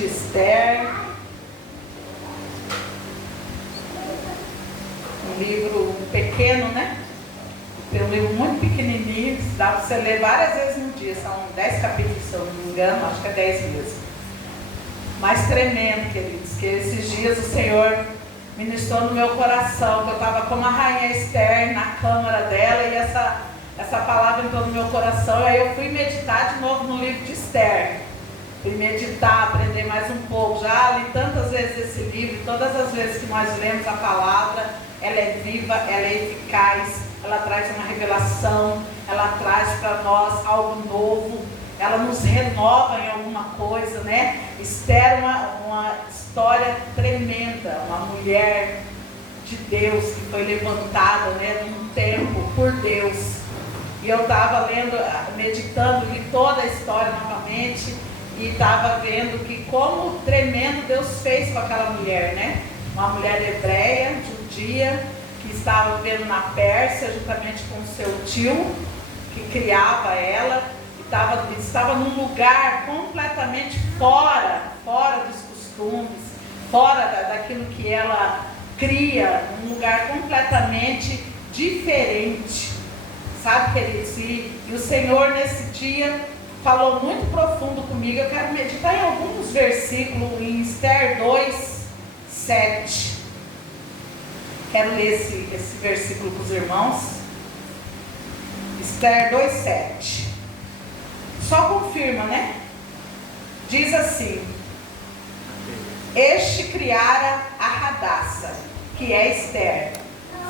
de Esther. Um livro pequeno, né? Tem um livro muito pequenininho, dá para você ler várias vezes no dia. São 10 capítulos, se eu não me engano, acho que é 10 mesmo. Mas tremendo, queridos, que esses dias o Senhor ministrou no meu coração, que eu estava como a rainha Esther na câmara dela, e essa palavra entrou no meu coração, e aí eu fui meditar de novo no livro de Esther. Fui meditar, aprender mais um pouco. Já li tantas vezes esse livro, e todas as vezes que nós lemos a palavra, ela é viva, ela é eficaz, ela traz uma revelação, ela traz para nós algo novo, ela nos renova em alguma coisa, né? Esther é uma história tremenda, uma mulher de Deus que foi levantada, né, num tempo por Deus. E eu estava lendo, meditando, li toda a história novamente e estava vendo que como tremendo Deus fez com aquela mulher, né? Uma mulher hebreia, judia, que estava vivendo na Pérsia juntamente com seu tio, que criava ela, e estava num lugar completamente fora dos costumes, fora daquilo que ela cria, um lugar completamente diferente, sabe, queridos? E o Senhor nesse dia falou muito profundo comigo. Eu quero meditar em alguns versículos em Esther 2, 7. Quero ler esse versículo para os irmãos. Esther 2, 7. Só confirma, né? Diz assim: este criara a Radassa, que é Esther,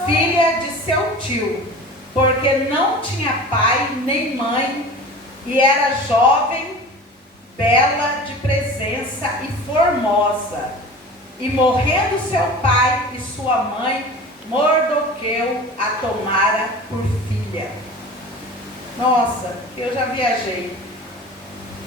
filha de seu tio, porque não tinha pai nem mãe, e era jovem, bela de presença e formosa. E morrendo seu pai e sua mãe, Mardoqueu a tomara por filha. Nossa, eu já viajei.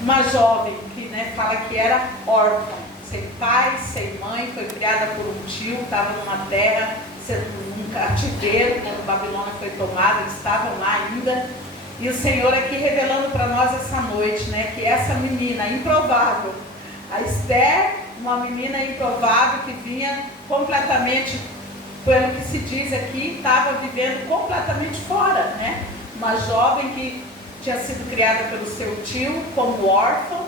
Uma jovem que, né, fala que era órfã, sem pai, sem mãe, foi criada por um tio, estava numa terra, num cativeiro, quando Babilônia foi tomada, eles estavam lá ainda. E o Senhor aqui revelando para nós essa noite, né, que essa menina improvável, a Esther, uma menina improvável que vinha completamente, pelo que se diz aqui, estava vivendo completamente fora, né? Uma jovem que tinha sido criada pelo seu tio como órfã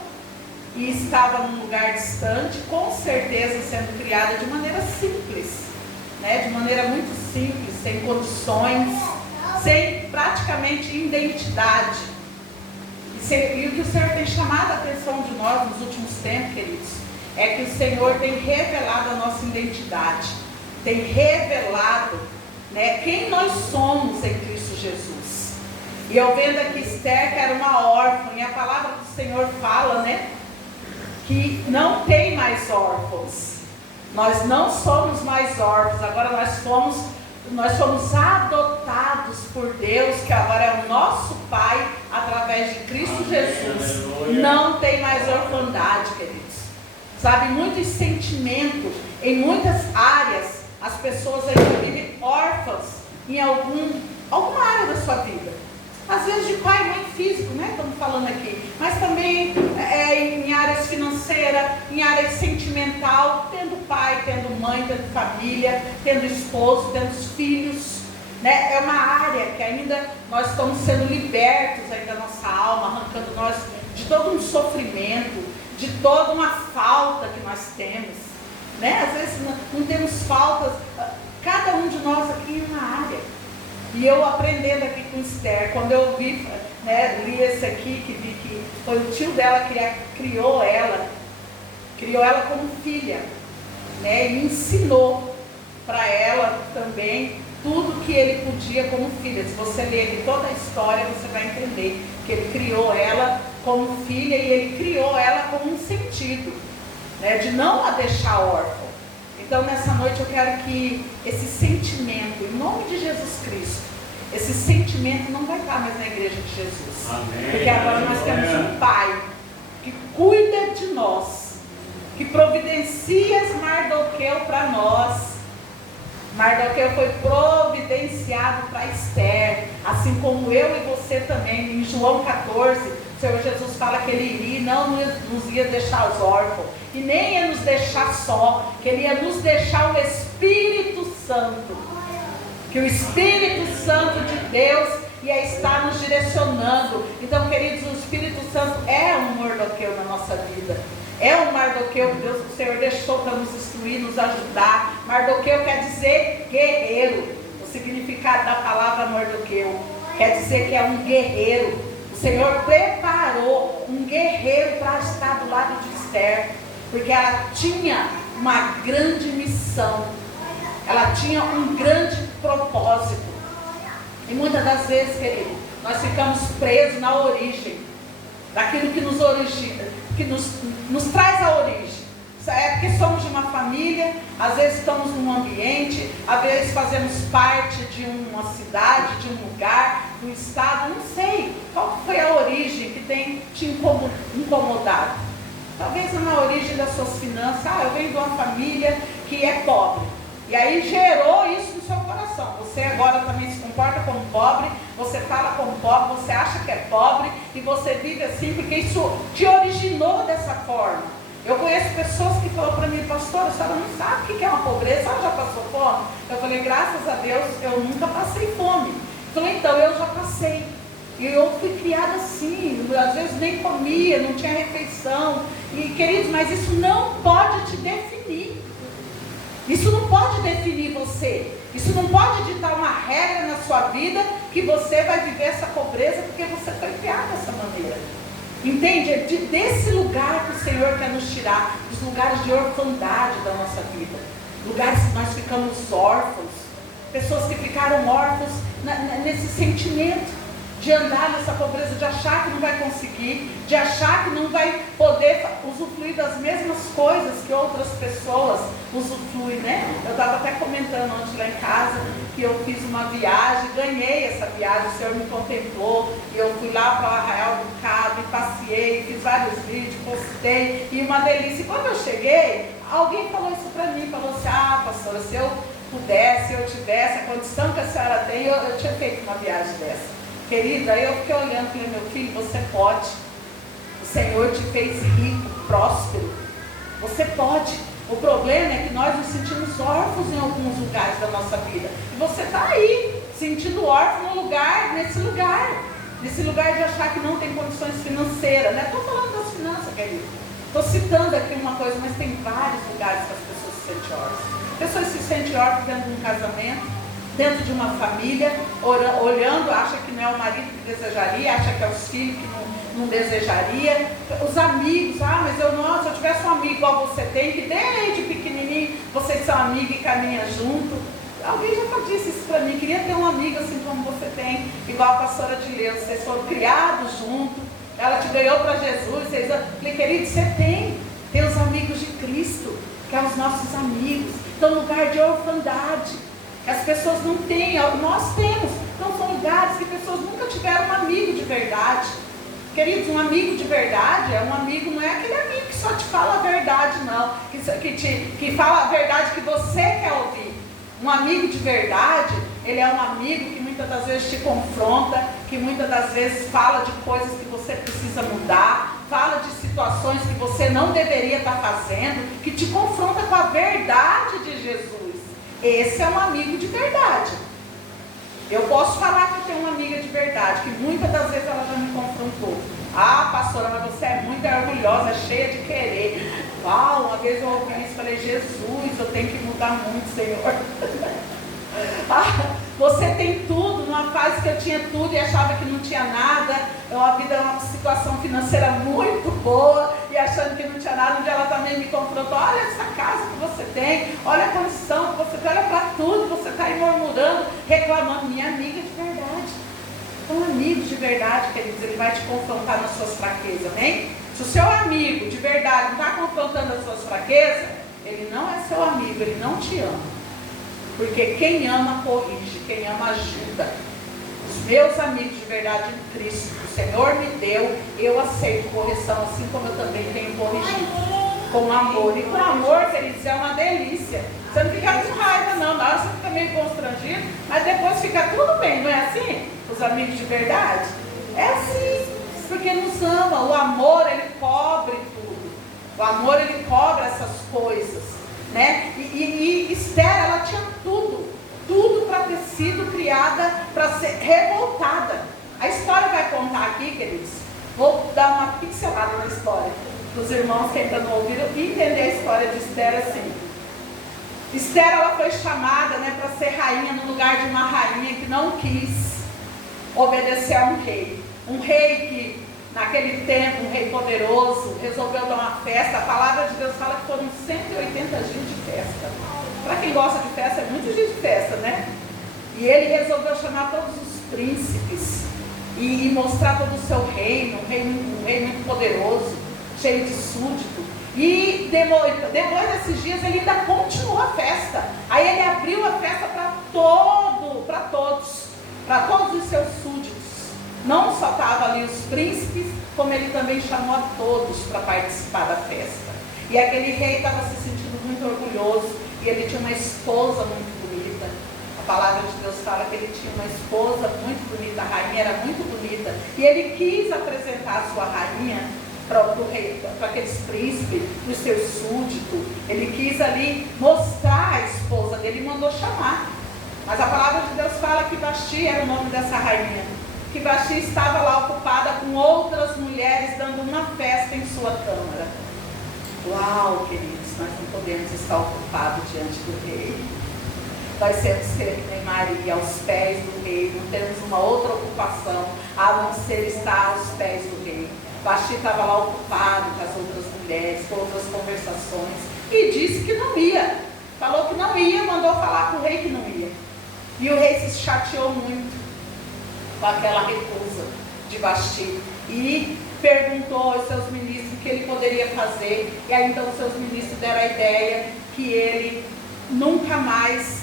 e estava num lugar distante, com certeza sendo criada de maneira simples, né? De maneira muito simples, sem condições, sem praticamente identidade. E o que o Senhor tem chamado a atenção de nós nos últimos tempos, queridos, é que o Senhor tem revelado a nossa identidade, tem revelado, né, quem nós somos em Cristo Jesus. E eu vendo aqui Esther, que era uma órfã, e a palavra do Senhor fala, né, que não tem mais órfãos. Nós não somos mais órfãos, agora nós somos adotados por Deus, que agora é o nosso Pai, através de Cristo Jesus. Não tem mais orfandade, queridos. Sabe, muitos sentimentos, em muitas áreas, as pessoas ainda vivem órfãs em alguma área da sua vida. Às vezes de pai e mãe físico, né? Estamos falando aqui. Mas também em áreas financeiras, em áreas sentimental, tendo pai, tendo mãe, tendo família, tendo esposo, tendo filhos. Né? É uma área que ainda nós estamos sendo libertos aí da nossa alma, arrancando nós de todo um sofrimento, de toda uma falta que nós temos. Né? Às vezes não temos faltas, cada um de nós aqui em uma área. E eu aprendendo aqui com Esther, quando eu vi, né, li esse aqui, que vi que foi o tio dela que criou ela como filha, né, e ensinou para ela também tudo que ele podia como filha. Se você ler aqui toda a história, você vai entender que ele criou ela como filha e ele criou ela com um sentido, né, de não a deixar órfã. Então nessa noite eu quero que esse sentimento, em nome de Jesus Cristo, esse sentimento não vai estar mais na igreja de Jesus. Amém. Porque agora nós temos um Pai que cuida de nós, que providencia Mardoqueu para nós, Mardoqueu foi providenciado para Esther, assim como eu e você também. Em João 14, o Senhor Jesus fala que Ele iria e não nos ia deixar os órfãos, e nem ia nos deixar só, que Ele ia nos deixar o Espírito Santo, que o Espírito Santo de Deus ia estar nos direcionando. Então, queridos, o Espírito Santo é um Mardoqueu na nossa vida. É um Mardoqueu que Deus, o Senhor deixou para nos instruir, nos ajudar. Mardoqueu quer dizer guerreiro. O significado da palavra Mardoqueu quer dizer que é um guerreiro. O Senhor preparou um guerreiro para estar do lado de Esther, porque ela tinha uma grande missão, ela tinha um grande propósito. E muitas das vezes, querido, nós ficamos presos na origem, daquilo que nos origina, que nos traz a origem. É porque somos de uma família, às vezes estamos num ambiente, às vezes fazemos parte de uma cidade, de um lugar, do estado, não sei qual foi a origem que tem te incomodado. Talvez na origem das suas finanças. Eu venho de uma família que é pobre, e aí gerou isso no seu coração. Você agora também se comporta como pobre, você fala como pobre, você acha que é pobre, e você vive assim porque isso te originou dessa forma. Eu conheço pessoas que falam para mim: pastora, a senhora não sabe o que é uma pobreza, a senhora já passou fome? Eu falei: graças a Deus, eu nunca passei fome. Eu falei: então, eu já passei. E eu fui criada assim, às vezes nem comia, não tinha refeição. E, queridos, mas isso não pode te definir. Isso não pode definir você. Isso não pode ditar uma regra na sua vida que você vai viver essa pobreza porque você foi criado dessa maneira. Entende? É desse lugar que o Senhor quer nos tirar, dos lugares de orfandade da nossa vida, lugares que nós ficamos órfãos, pessoas que ficaram órfãos nesse sentimento de andar nessa pobreza, de achar que não vai conseguir, de achar que não vai poder usufruir das mesmas coisas que outras pessoas usufruem, né? Eu estava até comentando ontem lá em casa que eu fiz uma viagem, ganhei essa viagem, o Senhor me contemplou, e eu fui lá para o Arraial do Cabo, e passeei, fiz vários vídeos, postei, e uma delícia. E quando eu cheguei, alguém falou isso para mim, falou assim: pastora, se eu pudesse, se eu tivesse a condição que a senhora tem, eu tinha feito uma viagem dessa. Querida, eu fiquei olhando e falei: meu filho, você pode. O Senhor te fez rico, próspero. Você pode. O problema é que nós nos sentimos órfãos em alguns lugares da nossa vida. E você está aí, sentindo órfão nesse lugar de achar que não tem condições financeiras. Não estou falando das finanças, querido. Estou citando aqui uma coisa, mas tem vários lugares que as pessoas se sentem órfãos. Pessoas se sentem órfãos dentro de um casamento, dentro de uma família, olhando, acha que não é o marido que desejaria, acha que é os filhos que não desejaria. Os amigos: mas se eu tivesse um amigo igual você tem, que desde pequenininho vocês são amigos e caminham junto. Alguém já disse isso para mim: queria ter um amigo assim como você tem, igual a pastora de Leus, vocês foram criados juntos, ela te ganhou para Jesus. Eu falei: querido, você tem os amigos de Cristo, que são os nossos amigos. Então, lugar de orfandade, as pessoas não têm, nós temos. Então são lugares que pessoas nunca tiveram um amigo de verdade. Queridos, um amigo de verdade é um amigo, não é aquele amigo que só te fala a verdade, não, que fala a verdade que você quer ouvir. Um amigo de verdade, ele é um amigo que muitas das vezes te confronta, que muitas das vezes fala de coisas que você precisa mudar, fala de situações que você não deveria estar fazendo, que te confronta com a verdade de Jesus. Esse é um amigo de verdade. Eu posso falar que eu tenho uma amiga de verdade, que muitas das vezes ela já me confrontou. Pastora, mas você é muito orgulhosa, cheia de querer. Uma vez eu ouvi isso e falei: Jesus, eu tenho que mudar muito, Senhor. Você tem tudo. Numa fase que eu tinha tudo e achava que não tinha nada, a vida é uma situação financeira muito boa, e achando que não tinha nada. Um dia ela também me confrontou: olha essa casa que você tem, olha a condição que você tem, olha para tudo, você está aí murmurando, reclamando. Minha amiga de verdade. Então, amigo de verdade, queridos, ele vai te confrontar nas suas fraquezas, amém? Se o seu amigo de verdade não está confrontando as suas fraquezas, ele não é seu amigo, ele não te ama. Porque quem ama corrige, quem ama ajuda. Os meus amigos de verdade em Cristo, o Senhor me deu, eu aceito correção, assim como eu também tenho corrigido. Com amor. E com amor, queridos, é uma delícia. Você não fica com raiva, não. Na hora você fica meio constrangido, mas depois fica tudo bem, não é assim? Os amigos de verdade? É assim, porque nos ama. O amor, ele cobre tudo. O amor, ele cobre essas coisas, né? E Esther, ela tinha tudo para ter sido criada, para ser revoltada. A história vai contar aqui, queridos. Vou dar uma pincelada na história, para os irmãos que ainda não ouviram entender a história de Esther assim. Esther, ela foi chamada, né, para ser rainha no lugar de uma rainha que não quis obedecer a um rei. Um rei que, naquele tempo, um rei poderoso, resolveu dar uma festa. A palavra de Deus fala que foram 180 dias de festa. Para quem gosta de festa, é muito dia de festa, né? E ele resolveu chamar todos os príncipes e mostrar todo o seu reino, um rei muito poderoso, cheio de súdito. E depois desses dias ele ainda continuou a festa. Aí ele abriu a festa para todos os seus súditos. Não só estavam ali os príncipes, como ele também chamou a todos para participar da festa. E aquele rei estava se sentindo muito orgulhoso, e ele tinha uma esposa muito bonita. A palavra de Deus fala que ele tinha uma esposa muito bonita, a rainha era muito bonita, e ele quis apresentar a sua rainha para o rei, para aqueles príncipes, para os seus súditos. Ele quis ali mostrar a esposa dele e mandou chamar. Mas a palavra de Deus fala que Vasti era o nome dessa rainha, que Vasti estava lá ocupada com outras mulheres dando uma festa em sua câmara. Uau, queridos, nós não podemos estar ocupados diante do rei. Nós temos que ser que nem Maria, aos pés do rei. Não temos uma outra ocupação a não ser estar aos pés do rei. Vasti estava lá ocupado com as outras mulheres, com outras conversações, e disse que não ia. Falou que não ia, mandou falar para o rei que não ia. E o rei se chateou muito com aquela recusa de Vasti e perguntou aos seus ministros o que ele poderia fazer. E aí então os seus ministros deram a ideia que ele nunca mais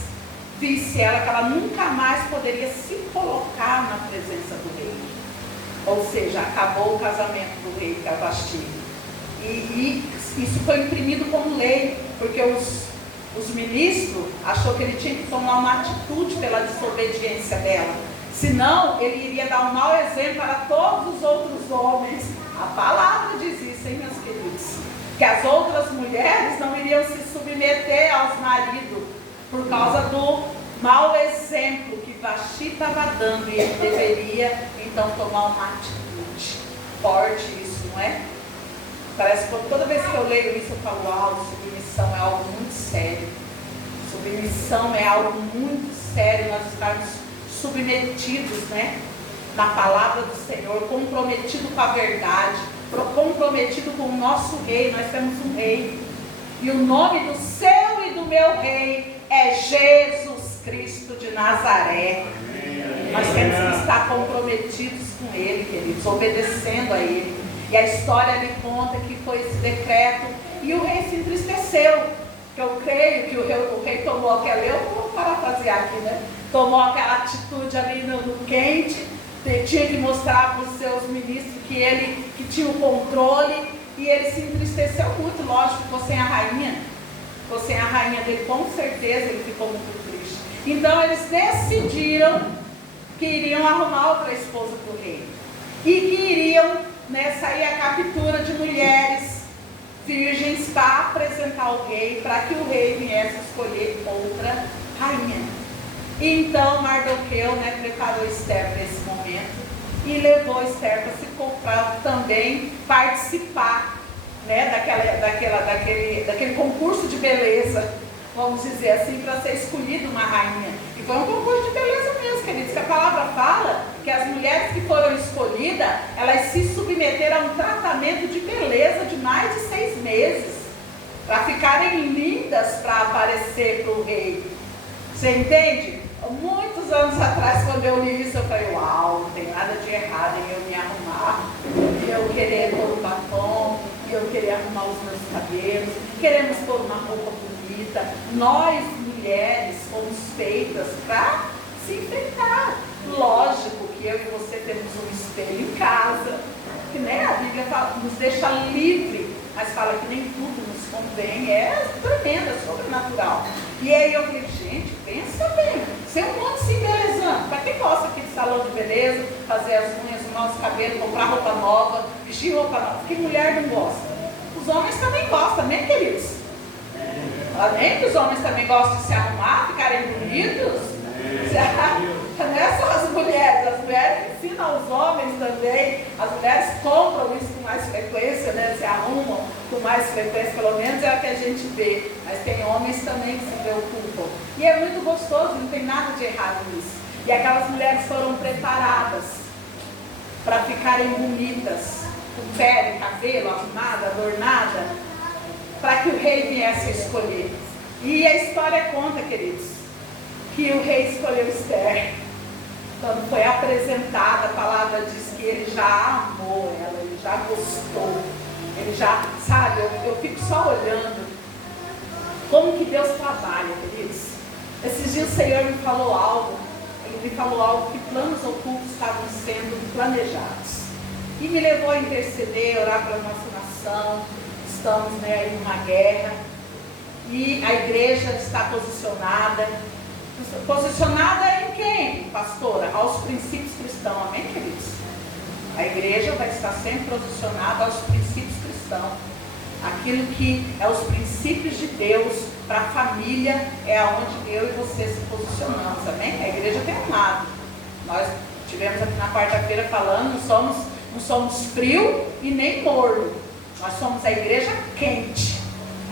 visse ela, que ela nunca mais poderia se colocar na presença do rei. Ou seja, acabou o casamento do rei com a Vasti. E isso foi imprimido como lei, porque os ministros achou que ele tinha que tomar uma atitude pela desobediência dela. Senão, ele iria dar um mau exemplo para todos os outros homens. A palavra diz isso, hein, meus queridos? Que as outras mulheres não iriam se submeter aos maridos por causa do mau exemplo que Vasti estava dando. E ele deveria, então, tomar uma atitude. Forte isso, não é? Parece que toda vez que eu leio isso, eu falo, uau, submissão é algo muito sério. Submissão é algo muito sério, nós estarmos submetidos, né, na palavra do Senhor, comprometido com a verdade, comprometido com o nosso rei. Nós temos um rei, e o nome do seu e do meu rei é Jesus Cristo de Nazaré. Nós temos que estar comprometidos com ele, queridos, obedecendo a ele. E a história me conta que foi esse decreto, e o rei se entristeceu, que eu creio que o rei tomou aquela, eu vou parafrasear aqui, né? Tomou aquela atitude ali no quente, tinha que mostrar para os seus ministros que tinha o controle, e ele se entristeceu muito, lógico, ficou sem a rainha dele, com certeza ele ficou muito triste. Então eles decidiram que iriam arrumar outra esposa para o rei, e que iriam, né, sair a captura de mulheres virgens para apresentar ao rei, para que o rei viesse escolher outra rainha. Então Mardoqueu, né, preparou Esther para esse momento e levou Esther para também participar, né, daquele concurso de beleza, vamos dizer assim, para ser escolhida uma rainha. E foi um concurso de beleza mesmo, queridos, que a palavra fala que as mulheres que foram escolhidas, elas se submeteram a um tratamento de beleza de mais de 6 meses, para ficarem lindas para aparecer para o rei. Você entende? Muitos anos atrás, quando eu li isso, eu falei, uau, não tem nada de errado em eu me arrumar, eu querer pôr um batom, eu querer arrumar os meus cabelos, queremos pôr uma roupa bonita. Nós, mulheres, fomos feitas para se enfeitar. Lógico que eu e você temos um espelho em casa, que, né, a Bíblia fala, nos deixa livre, mas fala que nem tudo nos convém, é tremendo, é sobrenatural. E aí eu falei, gente, pensa bem, ser um monte se embelezando. Para quem gosta aqui de salão de beleza, fazer as unhas, o nosso cabelo, comprar roupa nova, vestir roupa nova, que mulher não gosta? Os homens também gostam, né, queridos? Além que os homens também gostam de se arrumar, ficarem bonitos. Não é só as mulheres ensinam aos homens também. As mulheres compram isso com mais frequência, né? Se arrumam com mais frequência, pelo menos é o que a gente vê. Mas tem homens também que se preocupam. E é muito gostoso, não tem nada de errado nisso. E aquelas mulheres foram preparadas para ficarem bonitas, com pele, cabelo, arrumada, adornada, para que o rei viesse escolher. E a história conta, queridos, que o rei escolheu Esther. Quando foi apresentada, a palavra diz que ele já amou ela, ele já gostou, ele já, sabe, eu fico só olhando como que Deus trabalha, queridos. Esses dias o Senhor me falou algo, ele me falou algo que planos ocultos estavam sendo planejados. E me levou a interceder, orar para a nossa nação. Estamos aí numa guerra e a igreja está posicionada em quem, pastora? Aos princípios cristãos, amém, queridos? A igreja vai estar sempre posicionada aos princípios cristãos, aquilo que é os princípios de Deus para a família, é aonde eu e você se posicionamos, amém? A igreja tem um lado. Nós tivemos aqui na quarta-feira falando, não somos frio e nem morno. Nós somos a igreja quente,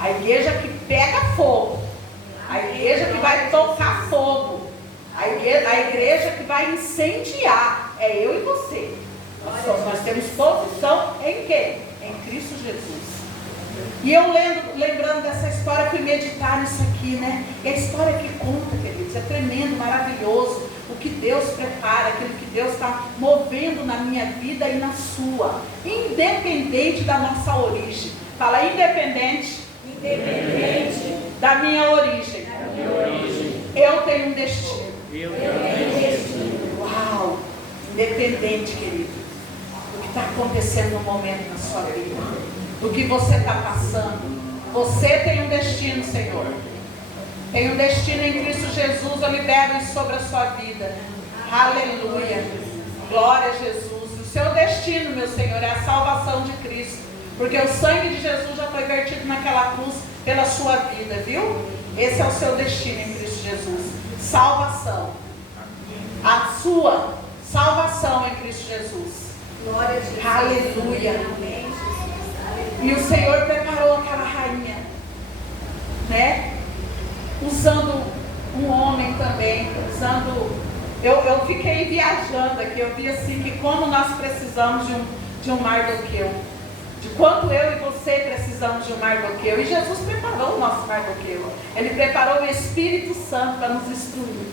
a igreja que pega fogo, a igreja que vai tocar fogo, a igreja que vai incendiar. É eu e você. Nós temos posição em quem? Em Cristo Jesus. E eu lembrando dessa história, fui meditar nisso aqui, né? E a história que conta, queridos, é tremendo, maravilhoso. O que Deus prepara, aquilo que Deus está movendo na minha vida e na sua, independente da nossa origem. Fala, independente da minha origem. Eu tenho um destino. Uau! Independente, querido, do que está acontecendo no momento na sua vida, do que você está passando, você tem um destino, Senhor. Tem um destino em Cristo Jesus, eu libero isso sobre a sua vida. Aleluia. Glória a Jesus. O seu destino, meu Senhor, é a salvação de Cristo. Porque o sangue de Jesus já foi vertido naquela cruz pela sua vida, viu? Esse é o seu destino em Cristo Jesus. Salvação. A sua salvação em Cristo Jesus. Glória a Jesus. Aleluia. E o Senhor preparou aquela rainha, né? Usando um homem também, eu fiquei viajando aqui, eu vi assim que como nós precisamos de um Mardoqueu, de quanto eu e você precisamos de um Mardoqueu, e Jesus preparou o nosso Mardoqueu, ele preparou o Espírito Santo para nos instruir,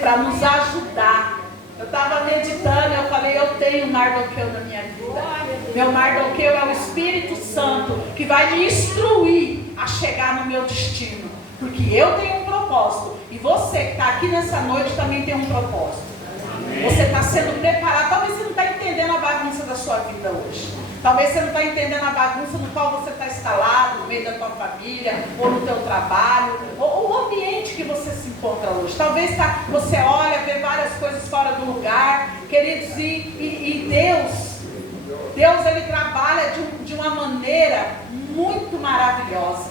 para nos ajudar. Eu estava meditando, eu falei, eu tenho um Mardoqueu na minha vida, meu Mardoqueu é o Espírito Santo, que vai me instruir a chegar no meu destino. Porque eu tenho um propósito. E você que está aqui nessa noite também tem um propósito. Amém. Você está sendo preparado. Talvez você não está entendendo a bagunça da sua vida hoje. Talvez você não está entendendo a bagunça no qual você está instalado, no meio da tua família, ou no teu trabalho, ou o ambiente que você se encontra hoje. Talvez você olha, vê várias coisas fora do lugar. Queridos, e Deus ele trabalha de uma maneira muito maravilhosa.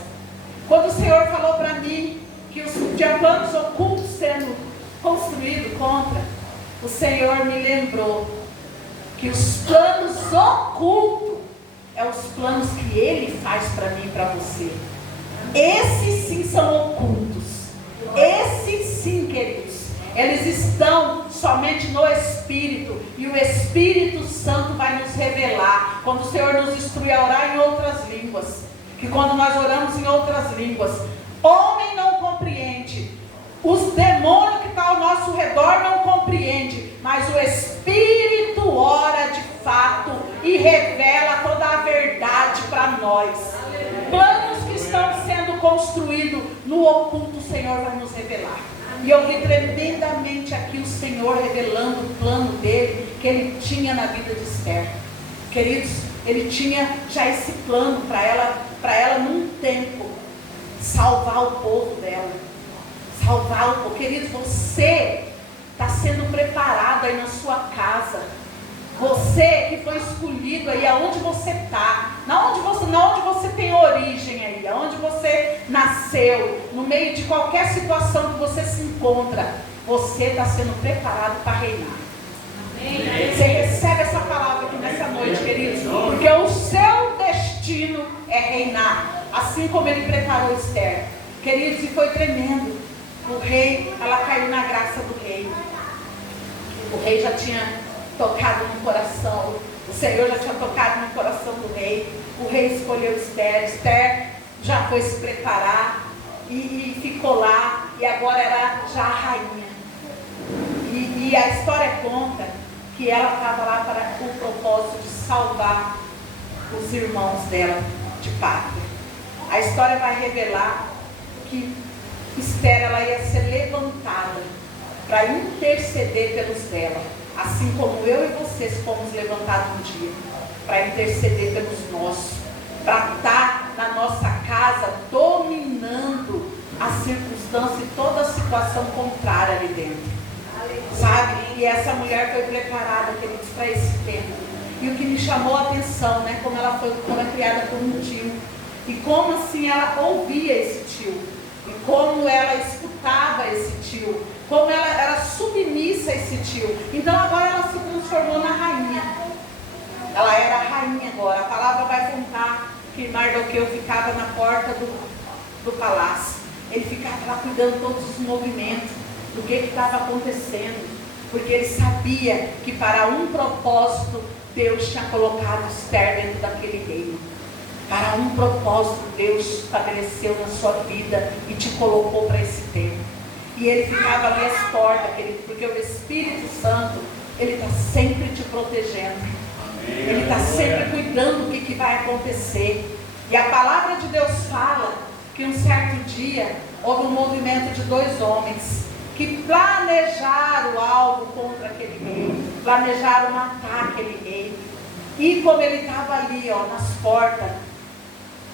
Quando o Senhor falou para mim que tinha planos ocultos sendo construídos contra, o Senhor me lembrou que os planos ocultos é os planos que Ele faz para mim e para você. Esses sim são ocultos. Esses sim, queridos, eles estão somente no Espírito, e o Espírito Santo vai nos revelar. Quando o Senhor nos instrui a orar em outras línguas, que quando nós oramos em outras línguas, homem não compreende, os demônios que estão ao nosso redor não compreendem, mas o Espírito ora de fato e revela toda a verdade para nós. Planos que estão sendo construídos no oculto, o Senhor vai nos revelar. E eu vi tremendamente aqui o Senhor revelando o plano dele, que ele tinha na vida de Esther. Queridos, ele tinha já esse plano para ela num tempo, salvar o povo dela. Salvar o povo. Queridos, você está sendo preparado aí na sua casa. Você que foi escolhido aí, aonde você está, na onde você tem origem aí, aonde você nasceu, no meio de qualquer situação que você se encontra, você está sendo preparado para reinar. Amém. Você recebe essa palavra aqui nessa noite, queridos, porque o seu destino é reinar, assim como ele preparou Esther. Queridos, e foi tremendo. O rei, ela caiu na graça do rei. O rei já tinha tocado no coração, o Senhor já tinha tocado no coração do rei. O rei escolheu Esther. Esther já foi se preparar e ficou lá, e agora era já a rainha. E a história conta que ela estava lá para o propósito de salvar os irmãos dela de pátria. A história vai revelar que Esther, ela ia ser levantada para interceder pelos dela, assim como eu e vocês fomos levantados um dia para interceder pelos nossos, para estar na nossa casa dominando a circunstância e toda a situação contrária ali dentro, sabe? E essa mulher foi preparada, queridos, para esse tempo. E o que me chamou a atenção, né, como ela foi criada por um tio, e como assim ela ouvia esse tio, e como ela escutava esse tio, como ela era submissa a esse tio. Então agora ela se transformou na rainha. Ela era a rainha agora. A palavra vai contar que Mardoqueu ficava na porta do palácio. Ele ficava lá cuidando de todos os movimentos, do que estava acontecendo, porque ele sabia que para um propósito Deus tinha colocado Esther dentro daquele reino. Para um propósito Deus estabeleceu na sua vida e te colocou para esse tempo. E ele ficava ali às portas, querido, porque o Espírito Santo, ele está sempre te protegendo. Ele está sempre cuidando do que vai acontecer. E a palavra de Deus fala que um certo dia houve um movimento de 2 homens que planejaram algo contra aquele rei, planejaram matar aquele rei. E como ele estava ali, nas portas,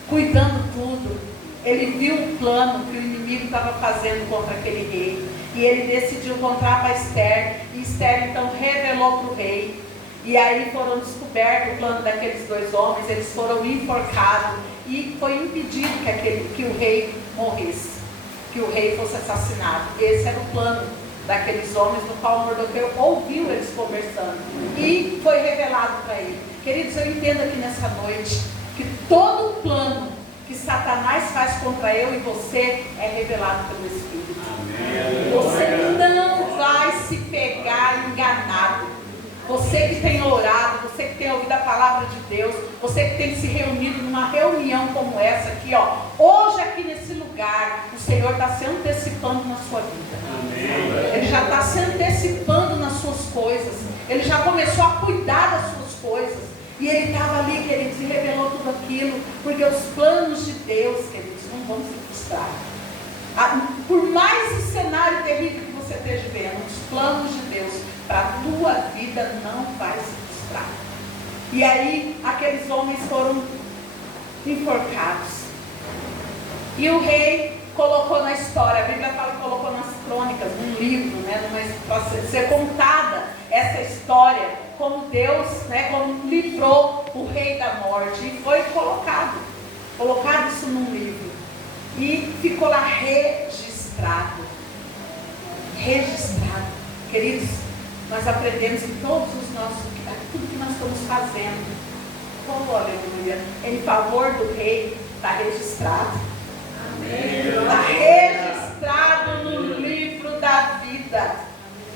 cuidando tudo, ele viu um plano que o inimigo estava fazendo contra aquele rei, e ele decidiu contar para Esther, e Esther então revelou para o rei, e aí foram descobertos o plano daqueles 2 homens, eles foram enforcados, e foi impedido que o rei morresse, que o rei fosse assassinado. Esse era o plano daqueles homens, no qual Mardoqueu ouviu eles conversando, e foi revelado para ele. Queridos, eu entendo aqui nessa noite, que todo plano que Satanás faz contra eu e você é revelado pelo Espírito. Amém. Você não vai se pegar enganado. Você que tem orado, você que tem ouvido a palavra de Deus, você que tem se reunido numa reunião como essa aqui, hoje aqui nesse lugar, o Senhor está se antecipando na sua vida. Amém. Ele já está se antecipando nas suas coisas. Ele já começou a cuidar das suas coisas. E ele estava ali, queridos, e revelou tudo aquilo, porque os planos de Deus, queridos, não vão se frustrar. Por mais esse cenário terrível que você esteja vendo, os planos de Deus para a tua vida não vai se frustrar. E aí, aqueles homens foram enforcados. E o rei colocou na história, a Bíblia fala que colocou nas crônicas, num livro, para ser contada essa história, como Deus, como livrou o rei da morte, e foi colocado isso num livro, e ficou lá registrado, queridos, nós aprendemos que tudo que nós estamos fazendo, aleluia, em favor do rei, está registrado, está registrado no livro da vida,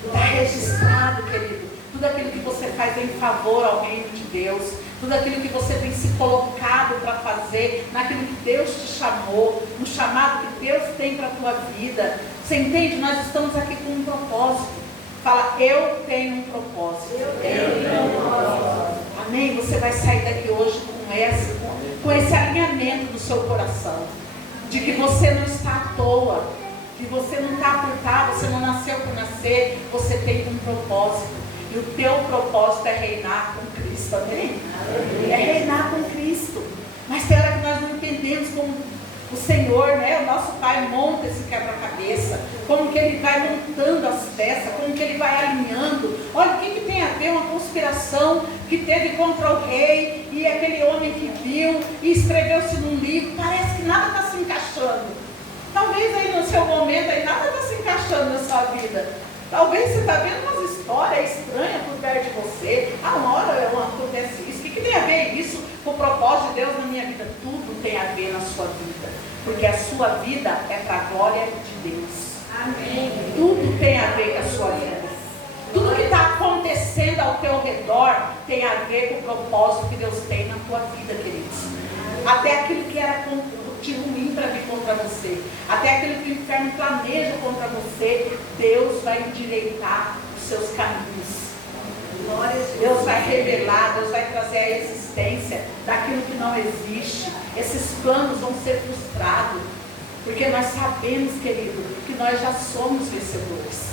está registrado, querido. Tudo aquilo que você faz em favor ao reino de Deus, tudo aquilo que você tem se colocado para fazer, naquilo que Deus te chamou, no chamado que Deus tem para a tua vida. Você entende? Nós estamos aqui com um propósito. Fala, eu tenho um propósito. Amém? Você vai sair daqui hoje com esse alinhamento do seu coração, de que você não está à toa, que você não está por estar, você não nasceu por nascer, você tem um propósito. E o teu propósito é reinar com Cristo, amém? É reinar Cristo. Mas tem hora que nós não entendemos como o Senhor, né, o nosso Pai, monta esse quebra-cabeça, como que Ele vai montando as peças, como que Ele vai alinhando. Olha, o que tem a ver uma conspiração que teve contra o rei, e aquele homem que viu, e escreveu-se num livro, parece que nada está se encaixando. Talvez aí no seu momento, aí nada está se encaixando na sua vida. Talvez você está vendo umas histórias estranhas por perto de você. Uma hora acontece isso. O que tem a ver isso com o propósito de Deus na minha vida? Tudo tem a ver na sua vida. Porque a sua vida é para a glória de Deus. Amém. Tudo tem a ver com a sua vida. Tudo que está acontecendo ao teu redor tem a ver com o propósito que Deus tem na tua vida, queridos. Até aquilo que era de ruim para vir contra você, até aquilo que o inferno planeja contra você, Deus vai endireitar os seus caminhos. Deus vai revelar, Deus vai trazer a existência daquilo que não existe. Esses planos vão ser frustrados, porque nós sabemos, querido, que nós já somos vencedores.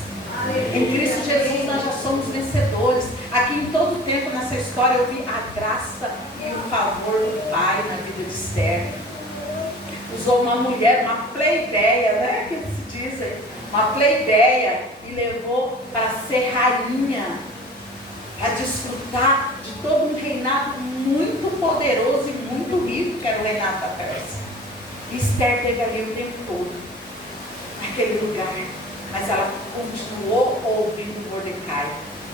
Em Cristo Jesus nós já somos vencedores. Aqui em todo tempo nessa história eu vi a graça e o favor do Pai na vida de Esther. Usou uma mulher, uma plebeia, né, que eles dizem, uma plebeia, e levou para ser rainha, a desfrutar de todo um reinado muito poderoso e muito rico, que era o reinado da Pérsia. E Esther teve ali o tempo todo, naquele lugar, mas ela continuou ouvindo Mordecai.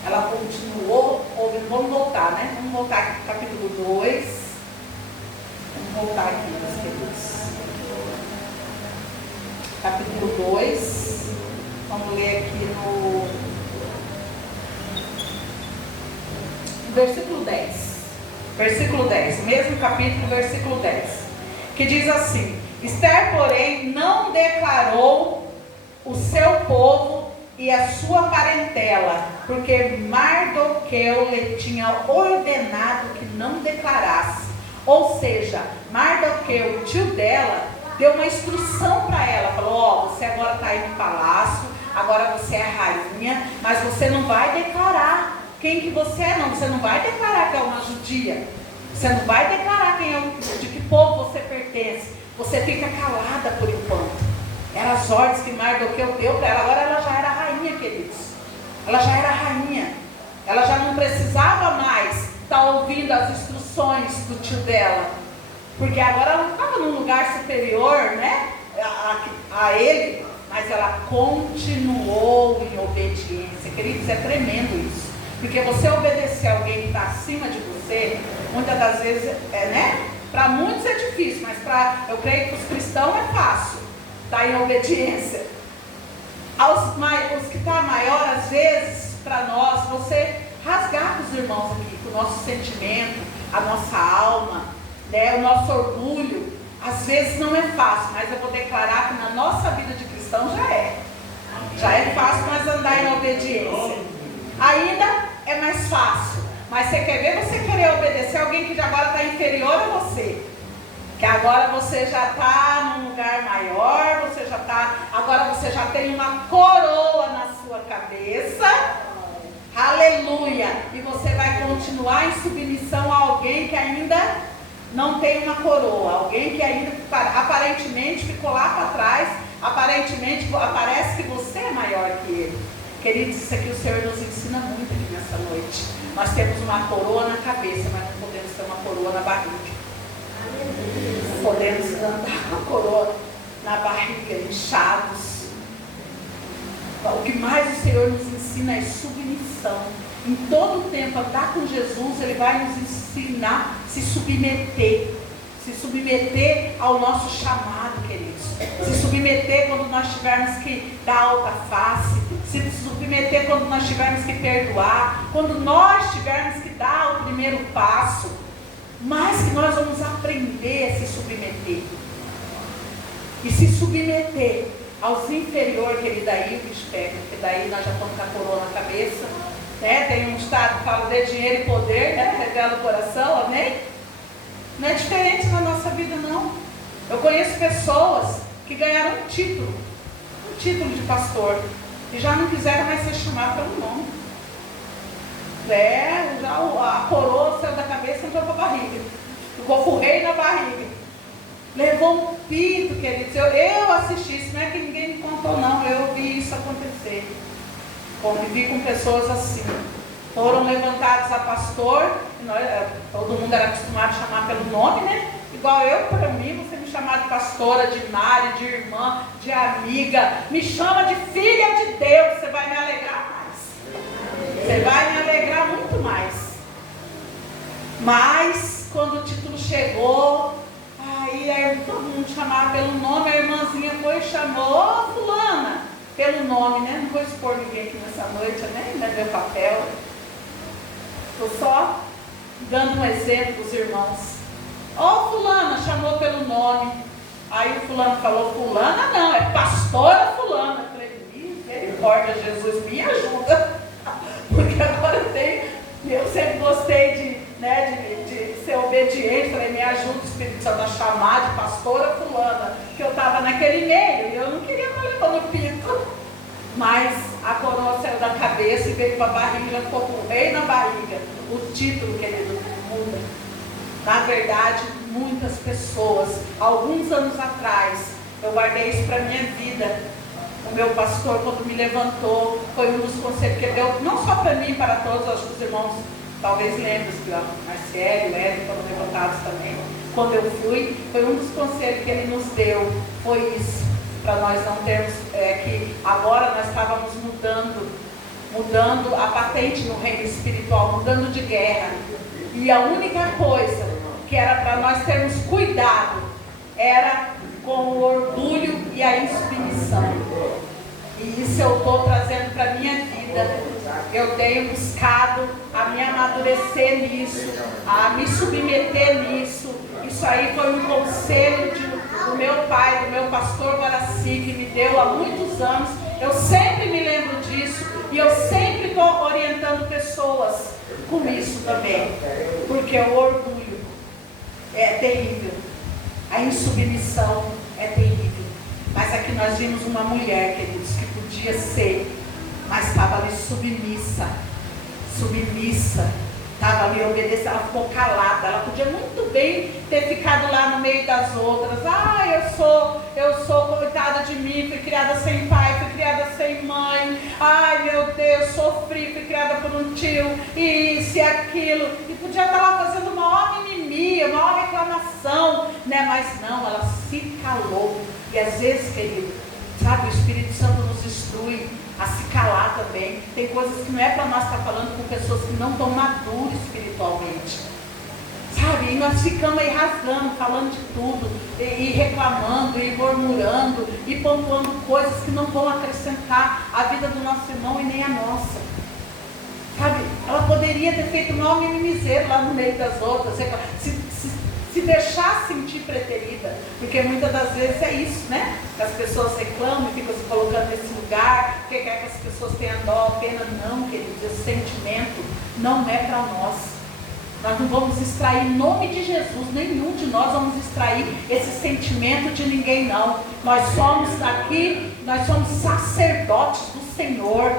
Ela continuou ouvindo. Vamos voltar, né? Vamos voltar aqui para o capítulo 2. Vamos voltar aqui, meus queridos. Capítulo 2. Vamos ler aqui no versículo 10. Versículo 10. Mesmo capítulo, versículo 10. Que diz assim: Esther, porém, não declarou o seu povo e a sua parentela, porque Mardoqueu lhe tinha ordenado que não declarasse. Ou seja, Mardoqueu, o tio dela, deu uma instrução para ela. Falou: você agora está aí no palácio, agora você é rainha, mas você não vai declarar quem que você é, não. Você não vai declarar que é uma judia. Você não vai declarar de que povo você pertence. Você fica calada por enquanto. Eram as ordens que Mardoqueu deu para ela. Agora ela já era rainha, queridos. Ela já era rainha. Ela já não precisava mais estar ouvindo as instruções do tio dela. Porque agora ela não estava num lugar superior, né, a ele. Mas ela continuou em obediência. Queridos, é tremendo isso. Porque você obedecer a alguém que está acima de você, muitas das vezes, né? Para muitos é difícil, mas eu creio que os cristãos é fácil. Está em obediência. Os que estão maior, às vezes, para nós, você rasgar com os irmãos aqui, com o nosso sentimento, a nossa alma, né, o nosso orgulho, às vezes não é fácil, mas eu vou declarar que na nossa vida de cristão já é. Já é fácil nós andar em obediência. Ainda é mais fácil, mas você quer ver você querer obedecer alguém que agora está inferior a você. Que agora você já está num lugar maior, agora você já tem uma coroa na sua cabeça, aleluia, e você vai continuar em submissão a alguém que ainda não tem uma coroa, alguém que ainda aparentemente ficou lá para trás, aparentemente parece que você é maior que ele. Queridos, isso aqui o Senhor nos ensina muito aqui nessa noite. Nós temos uma coroa na cabeça, mas não podemos ter uma coroa na barriga. Podemos andar com a coroa na barriga, inchados. O que mais o Senhor nos ensina é submissão. Em todo tempo, andar com Jesus, Ele vai nos ensinar a se submeter. Se submeter ao nosso chamado, queridos. Se submeter quando nós tivermos que dar alta face. Se submeter quando nós tivermos que perdoar. Quando nós tivermos que dar o primeiro passo. Mas que nós vamos aprender a se submeter. E se submeter aos inferiores, que ele daí o bicho pega, porque daí nós já estamos com a coroa na cabeça, né? Tem um ditado que fala de dinheiro e poder, né? Revela o coração, amém? Não é diferente na nossa vida, não. Eu conheço pessoas que ganharam um título de pastor, e já não quiseram mais ser chamados pelo nome. Já a coroa saiu da cabeça e entrou para a barriga. Ficou com o rei na barriga. Levou um pito, queridos. Eu assisti isso, não é que ninguém me contou, não. Eu vi isso acontecer. Convivi com pessoas assim. Foram levantados a pastor. Todo mundo era acostumado a chamar pelo nome, né? Igual eu, para mim, você me chamar de pastora, de Mari, de irmã, de amiga. Me chama de filha de Deus. Você vai me alegrar mais. Você vai me alegrar muito mais. Mas, quando o título chegou, aí todo mundo chamava pelo nome, a irmãzinha foi e chamou, ô fulana, pelo nome, né? Não vou expor ninguém aqui nessa noite, né? Não é meu papel. Estou só dando um exemplo para os irmãos. Ô fulana, chamou pelo nome. Aí o fulano falou, fulana não, é pastora fulana. Eu falei, misericórdia, Jesus, me ajuda. Porque agora eu sempre gostei de ser obediente. Falei, me ajuda o Espírito Santo a chamar de pastora fulana, que eu estava naquele meio, e eu não queria estar levando pito. Mas a coroa saiu da cabeça e veio para a barriga, ficou com o rei na barriga. O título, querido, muda. Na verdade, muitas pessoas, alguns anos atrás, eu guardei isso para a minha vida. O meu pastor, quando me levantou, foi um dos conselhos que ele deu, não só para mim, para todos, acho que os irmãos talvez lembrem, que o Marcelo, o Hélio foram levantados também. Quando eu fui, foi um dos conselhos que ele nos deu, foi isso, para nós não termos, que agora nós estávamos mudando a patente no reino espiritual, mudando de guerra. E a única coisa que era para nós termos cuidado era com o orgulho e a insubmissão. E isso eu estou trazendo para a minha vida. Eu tenho buscado a me amadurecer nisso, a me submeter nisso. Isso aí foi um conselho do meu pai, do meu pastor Guaraci, que me deu há muitos anos. Eu sempre me lembro disso e eu sempre estou orientando pessoas com isso também. Porque o orgulho é terrível. A insubmissão é terrível. Mas aqui nós vimos uma mulher, queridos, que podia ser, mas estava ali submissa, estava ali obedecendo, ela ficou calada. Ela podia muito bem ter ficado lá no meio das outras. Eu sou coitada de mim, fui criada sem pai, fui criada sem mãe. Ai meu Deus, sofri, fui criada por um tio, e isso e aquilo. E podia estar lá fazendo uma maior mimimi, uma maior reclamação, né? Mas não, ela se calou. E às vezes, querido, sabe, o Espírito Santo nos instrui a se calar também. Tem coisas que não é para nós estar falando com pessoas que não estão maduras espiritualmente. Sabe, e nós ficamos aí rasgando, falando de tudo, e reclamando, e murmurando, e pontuando coisas que não vão acrescentar a vida do nosso irmão e nem a nossa. Sabe, ela poderia ter feito um maior mimimizeiro lá no meio das outras, se deixar sentir preterida, porque muitas das vezes é isso, né? As pessoas reclamam e ficam se colocando nesse lugar, porque quer que as pessoas tenham dó, pena. Não, queridos, esse sentimento não é para nós. Nós não vamos extrair em nome de Jesus, nenhum de nós vamos extrair esse sentimento de ninguém, não. Nós somos aqui, nós somos sacerdotes do Senhor.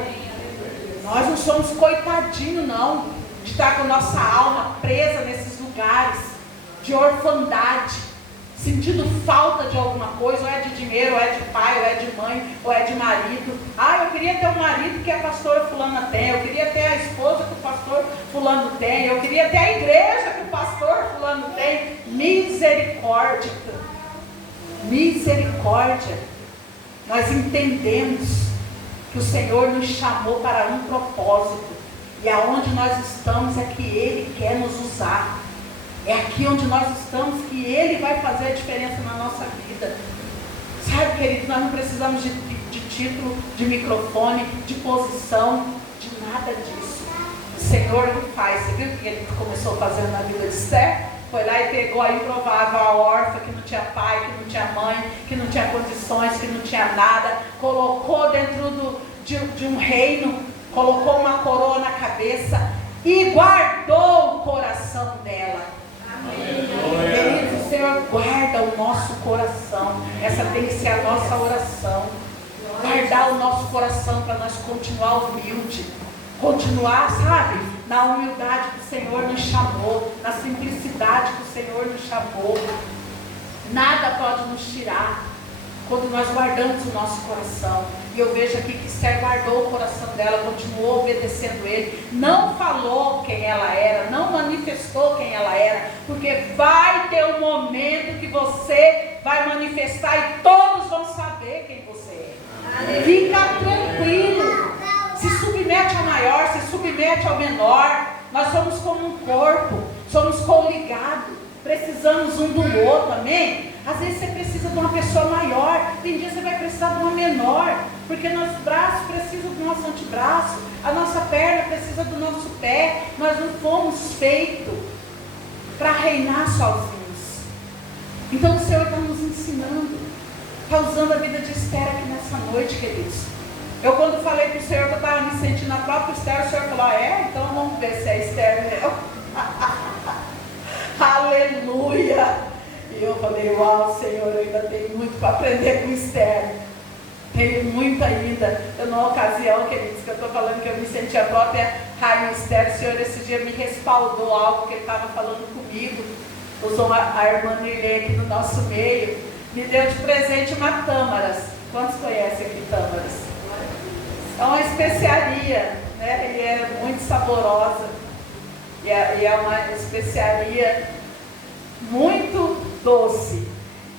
Nós não somos coitadinhos, não, de estar com a nossa alma presa nesses lugares de orfandade, sentindo falta de alguma coisa, ou é de dinheiro, ou é de pai, ou é de mãe, ou é de marido. Eu queria ter o marido que a pastora fulana tem, eu queria ter a esposa que o pastor fulano tem, eu queria ter a igreja que o pastor fulano tem. Misericórdia, misericórdia. Nós entendemos que o Senhor nos chamou para um propósito, e aonde nós estamos é que Ele quer nos usar. É aqui onde nós estamos que Ele vai fazer a diferença na nossa vida. Sabe, querido, nós não precisamos de título, de microfone, de posição, de nada disso. O Senhor faz. Você viu o que Ele começou fazendo na vida de Esther? Foi lá e pegou a improvável, a órfã, que não tinha pai, que não tinha mãe, que não tinha condições, que não tinha nada, colocou dentro de um reino, colocou uma coroa na cabeça e guardou o coração dela. Queridos, o Senhor guarda o nosso coração. Essa tem que ser a nossa oração. Guardar o nosso coração para nós continuar humilde. Continuar, sabe, na humildade que o Senhor nos chamou, na simplicidade capacidade que o Senhor nos chamou. Nada pode nos tirar quando nós guardamos o nosso coração. E eu vejo aqui que Esther guardou o coração dela, continuou obedecendo ele, não falou quem ela era, não manifestou quem ela era, porque vai ter um momento que você vai manifestar e todos vão saber quem você é. Fica tranquilo, se submete ao maior, se submete ao menor. Nós somos como um corpo, somos coligados, precisamos um do outro, amém? Às vezes você precisa de uma pessoa maior, tem dias você vai precisar de uma menor, porque nosso braço precisa do nosso antebraço, a nossa perna precisa do nosso pé. Nós não fomos feitos para reinar sozinhos. Então o Senhor está nos ensinando, está usando a vida de Esther aqui nessa noite, queridos. Eu quando falei para o Senhor que eu estava me sentindo a própria Esther, o Senhor falou, então vamos ver se é Esther mesmo. Aleluia! E eu falei, uau, Senhor, eu ainda tenho muito para aprender com Esther. Tenho muito ainda. Eu, numa ocasião, queridos, que eu estou falando que eu me senti a própria rainha Esther, o Senhor esse dia me respaldou algo que ele estava falando comigo. Usou a irmã Nilê aqui no nosso meio. Me deu de presente uma tâmaras. Quantos conhecem aqui tâmaras? É uma especiaria, né? E é muito saborosa. E é uma especiaria muito doce.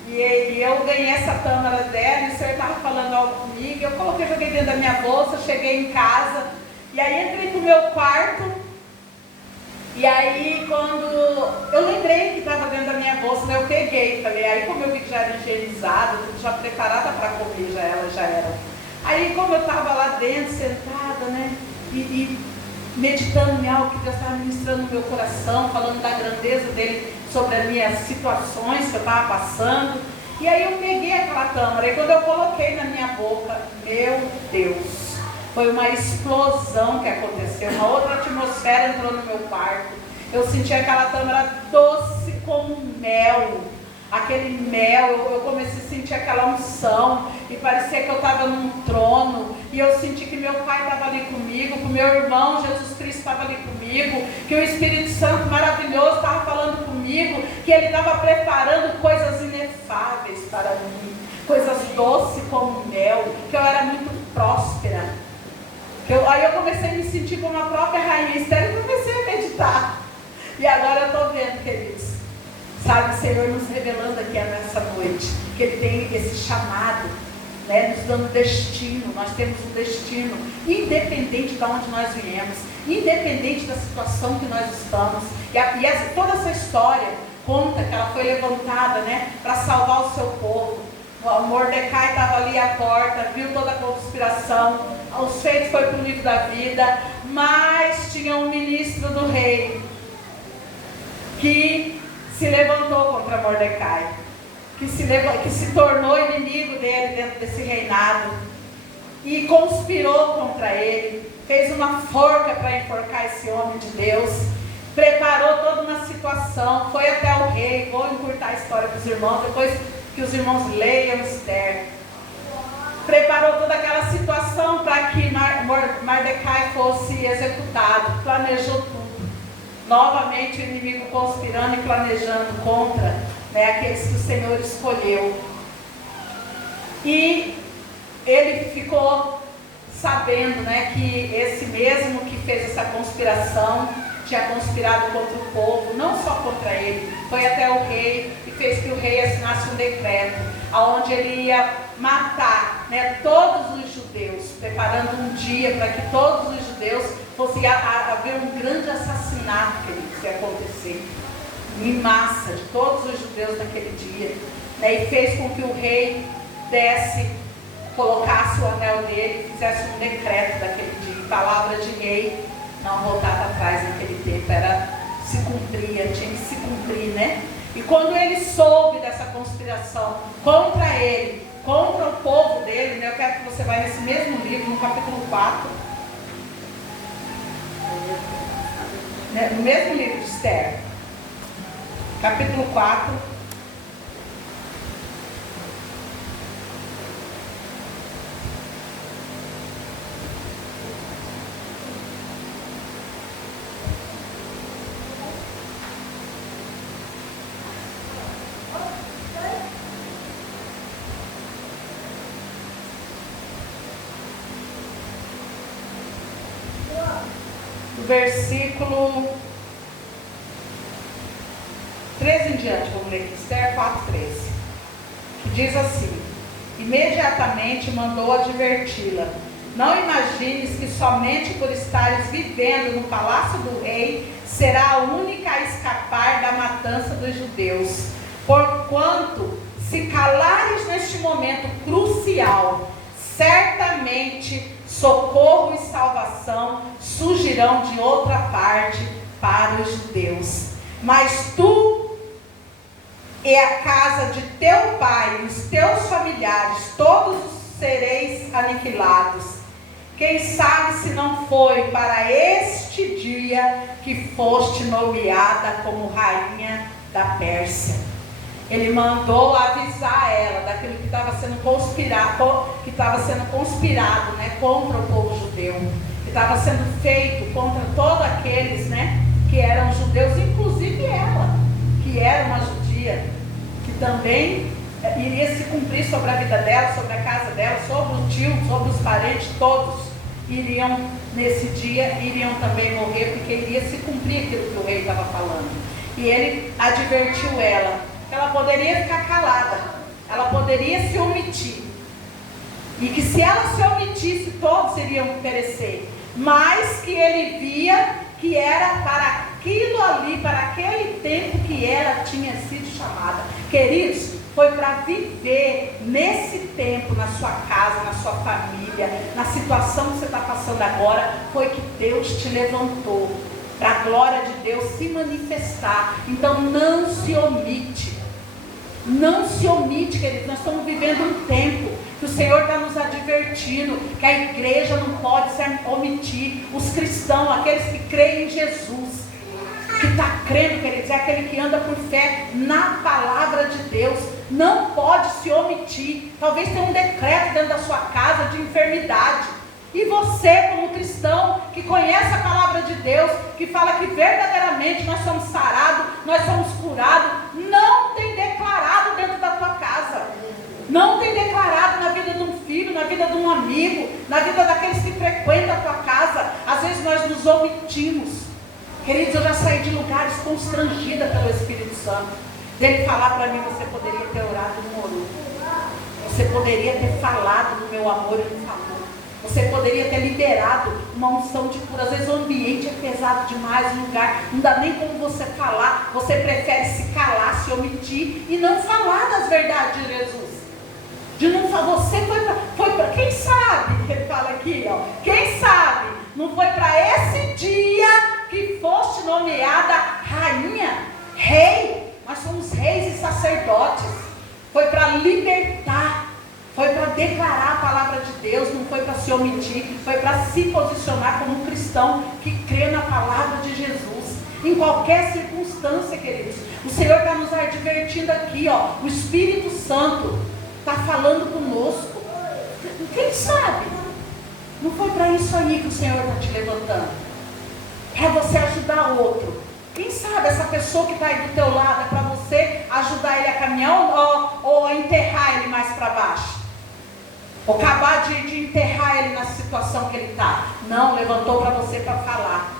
E eu ganhei essa tâmara dela, e o Senhor estava falando algo comigo, eu coloquei, joguei dentro da minha bolsa, cheguei em casa, e aí entrei pro meu quarto, e aí quando eu lembrei que estava dentro da minha bolsa, né, eu peguei, falei, aí como eu vi que já era higienizada, tudo já preparada para comer, já era. Aí como eu estava lá dentro, sentada, né, e meditando em algo que Deus estava ministrando no meu coração, falando da grandeza dele sobre as minhas situações que eu estava passando. E aí eu peguei aquela tâmara, e quando eu coloquei na minha boca, meu Deus, foi uma explosão que aconteceu, uma outra atmosfera entrou no meu quarto. Eu senti aquela tâmara doce como mel. Aquele mel, eu comecei a sentir aquela unção, e parecia que eu estava num trono, e eu senti que meu Pai estava ali comigo, que o meu irmão Jesus Cristo estava ali comigo, que o Espírito Santo maravilhoso estava falando comigo, que Ele estava preparando coisas inefáveis para mim, coisas doces como mel, que eu era muito próspera. Aí eu comecei a me sentir como a própria rainha Esther, e comecei a meditar, e agora eu estou vendo, queridos. Sabe, o Senhor nos revelando aqui nessa noite, que Ele tem esse chamado, né, nos dando destino. Nós temos um destino, independente de onde nós viemos, independente da situação que nós estamos. Toda essa história conta que ela foi levantada, né, para salvar o seu povo. O Mordecai estava ali à porta, viu toda a conspiração, os feitos foi para o livro da vida, mas tinha um ministro do rei que se levantou contra Mordecai, que se tornou inimigo dele dentro desse reinado, e conspirou contra ele, fez uma forca para enforcar esse homem de Deus, preparou toda uma situação, foi até o rei. Vou encurtar a história para os irmãos, depois que os irmãos leiam Esther. Preparou toda aquela situação para que Mordecai fosse executado, planejou tudo. Novamente o inimigo conspirando e planejando contra, né, aqueles que o Senhor escolheu. E ele ficou sabendo, né, que esse mesmo que fez essa conspiração tinha conspirado contra o povo, não só contra ele, foi até o rei e fez que o rei assinasse um decreto, onde ele ia matar, né, todos os judeus, preparando um dia para que todos os judeus fosse haver um grande assassinato que ia acontecer, em massa, de todos os judeus naquele dia, né, e fez com que o rei colocasse o anel dele, fizesse um decreto daquele dia. Palavra de rei não voltava atrás naquele tempo, se cumpria, tinha que se cumprir, né? E quando ele soube dessa conspiração contra ele, contra o povo dele, né, eu quero que você vá nesse mesmo livro, no capítulo 4, né, no mesmo livro de Esther, capítulo 4, versículo 13 em diante, vamos ler aqui, Esther 4:13, que diz assim: imediatamente mandou adverti-la: não imagines que somente por estares vivendo no palácio do rei será a única a escapar da matança dos judeus, porquanto se calares neste momento crucial, certamente socorro e salvação surgirão de outra parte para os judeus. Mas tu e a casa de teu pai e os teus familiares, todos sereis aniquilados. Quem sabe se não foi para este dia que foste nomeada como rainha da Pérsia. Ele mandou avisar ela daquilo que estava sendo conspirado, né, contra o povo judeu, que estava sendo feito contra todos aqueles, né, que eram judeus, inclusive ela, que era uma judia, que também iria se cumprir sobre a vida dela, sobre a casa dela, sobre o tio, sobre os parentes, todos iriam nesse dia, iriam também morrer, porque iria se cumprir aquilo que o rei estava falando. E ele advertiu ela que ela poderia ficar calada, ela poderia se omitir, e que se ela se omitisse, todos iriam perecer, mas que ele via que era para aquilo ali, para aquele tempo que ela tinha sido chamada. Queridos, foi para viver nesse tempo, na sua casa, na sua família, na situação que você está passando agora, foi que Deus te levantou, para a glória de Deus se manifestar. Então não se omite. Não se omite, queridos. Nós estamos vivendo um tempo que o Senhor está nos advertindo que a igreja não pode se omitir. Os cristãos, aqueles que creem em Jesus, que está crendo, queridos, é aquele que anda por fé na palavra de Deus, não pode se omitir. Talvez tenha um decreto dentro da sua casa de enfermidade, e você, como cristão, que conhece a palavra de Deus, que fala que verdadeiramente nós somos sarados, nós somos curados, não tem declarado dentro da tua casa, não tem declarado na vida de um filho, na vida de um amigo, na vida daqueles que frequentam a tua casa. Às vezes nós nos omitimos. Queridos, eu já saí de lugares constrangida pelo Espírito Santo, dele falar para mim: você poderia ter orado e não orou, você poderia ter falado do meu amor e não falou, você poderia ter liberado uma unção de cura. Às vezes o ambiente é pesado demais, o lugar, não dá nem como você falar, você prefere se calar, se omitir e não falar das verdades de Jesus. De não falar, você foi para, quem sabe, ele fala aqui, ó, quem sabe, não foi para esse dia que foste nomeada rainha, rei. Nós somos reis e sacerdotes. Foi para libertar, foi para declarar a palavra de Deus, não foi para se omitir, foi para se posicionar como um cristão que crê na palavra de Jesus, em qualquer circunstância, queridos. O Senhor está nos advertindo aqui, ó, o Espírito Santo está falando conosco. Quem sabe não foi para isso aí que o Senhor está te levantando, para você ajudar outro. Quem sabe essa pessoa que está aí do teu lado é para você ajudar ele a caminhar, ou enterrar ele mais para baixo, ou acabar de enterrar ele na situação que ele está. Não, levantou para você para falar,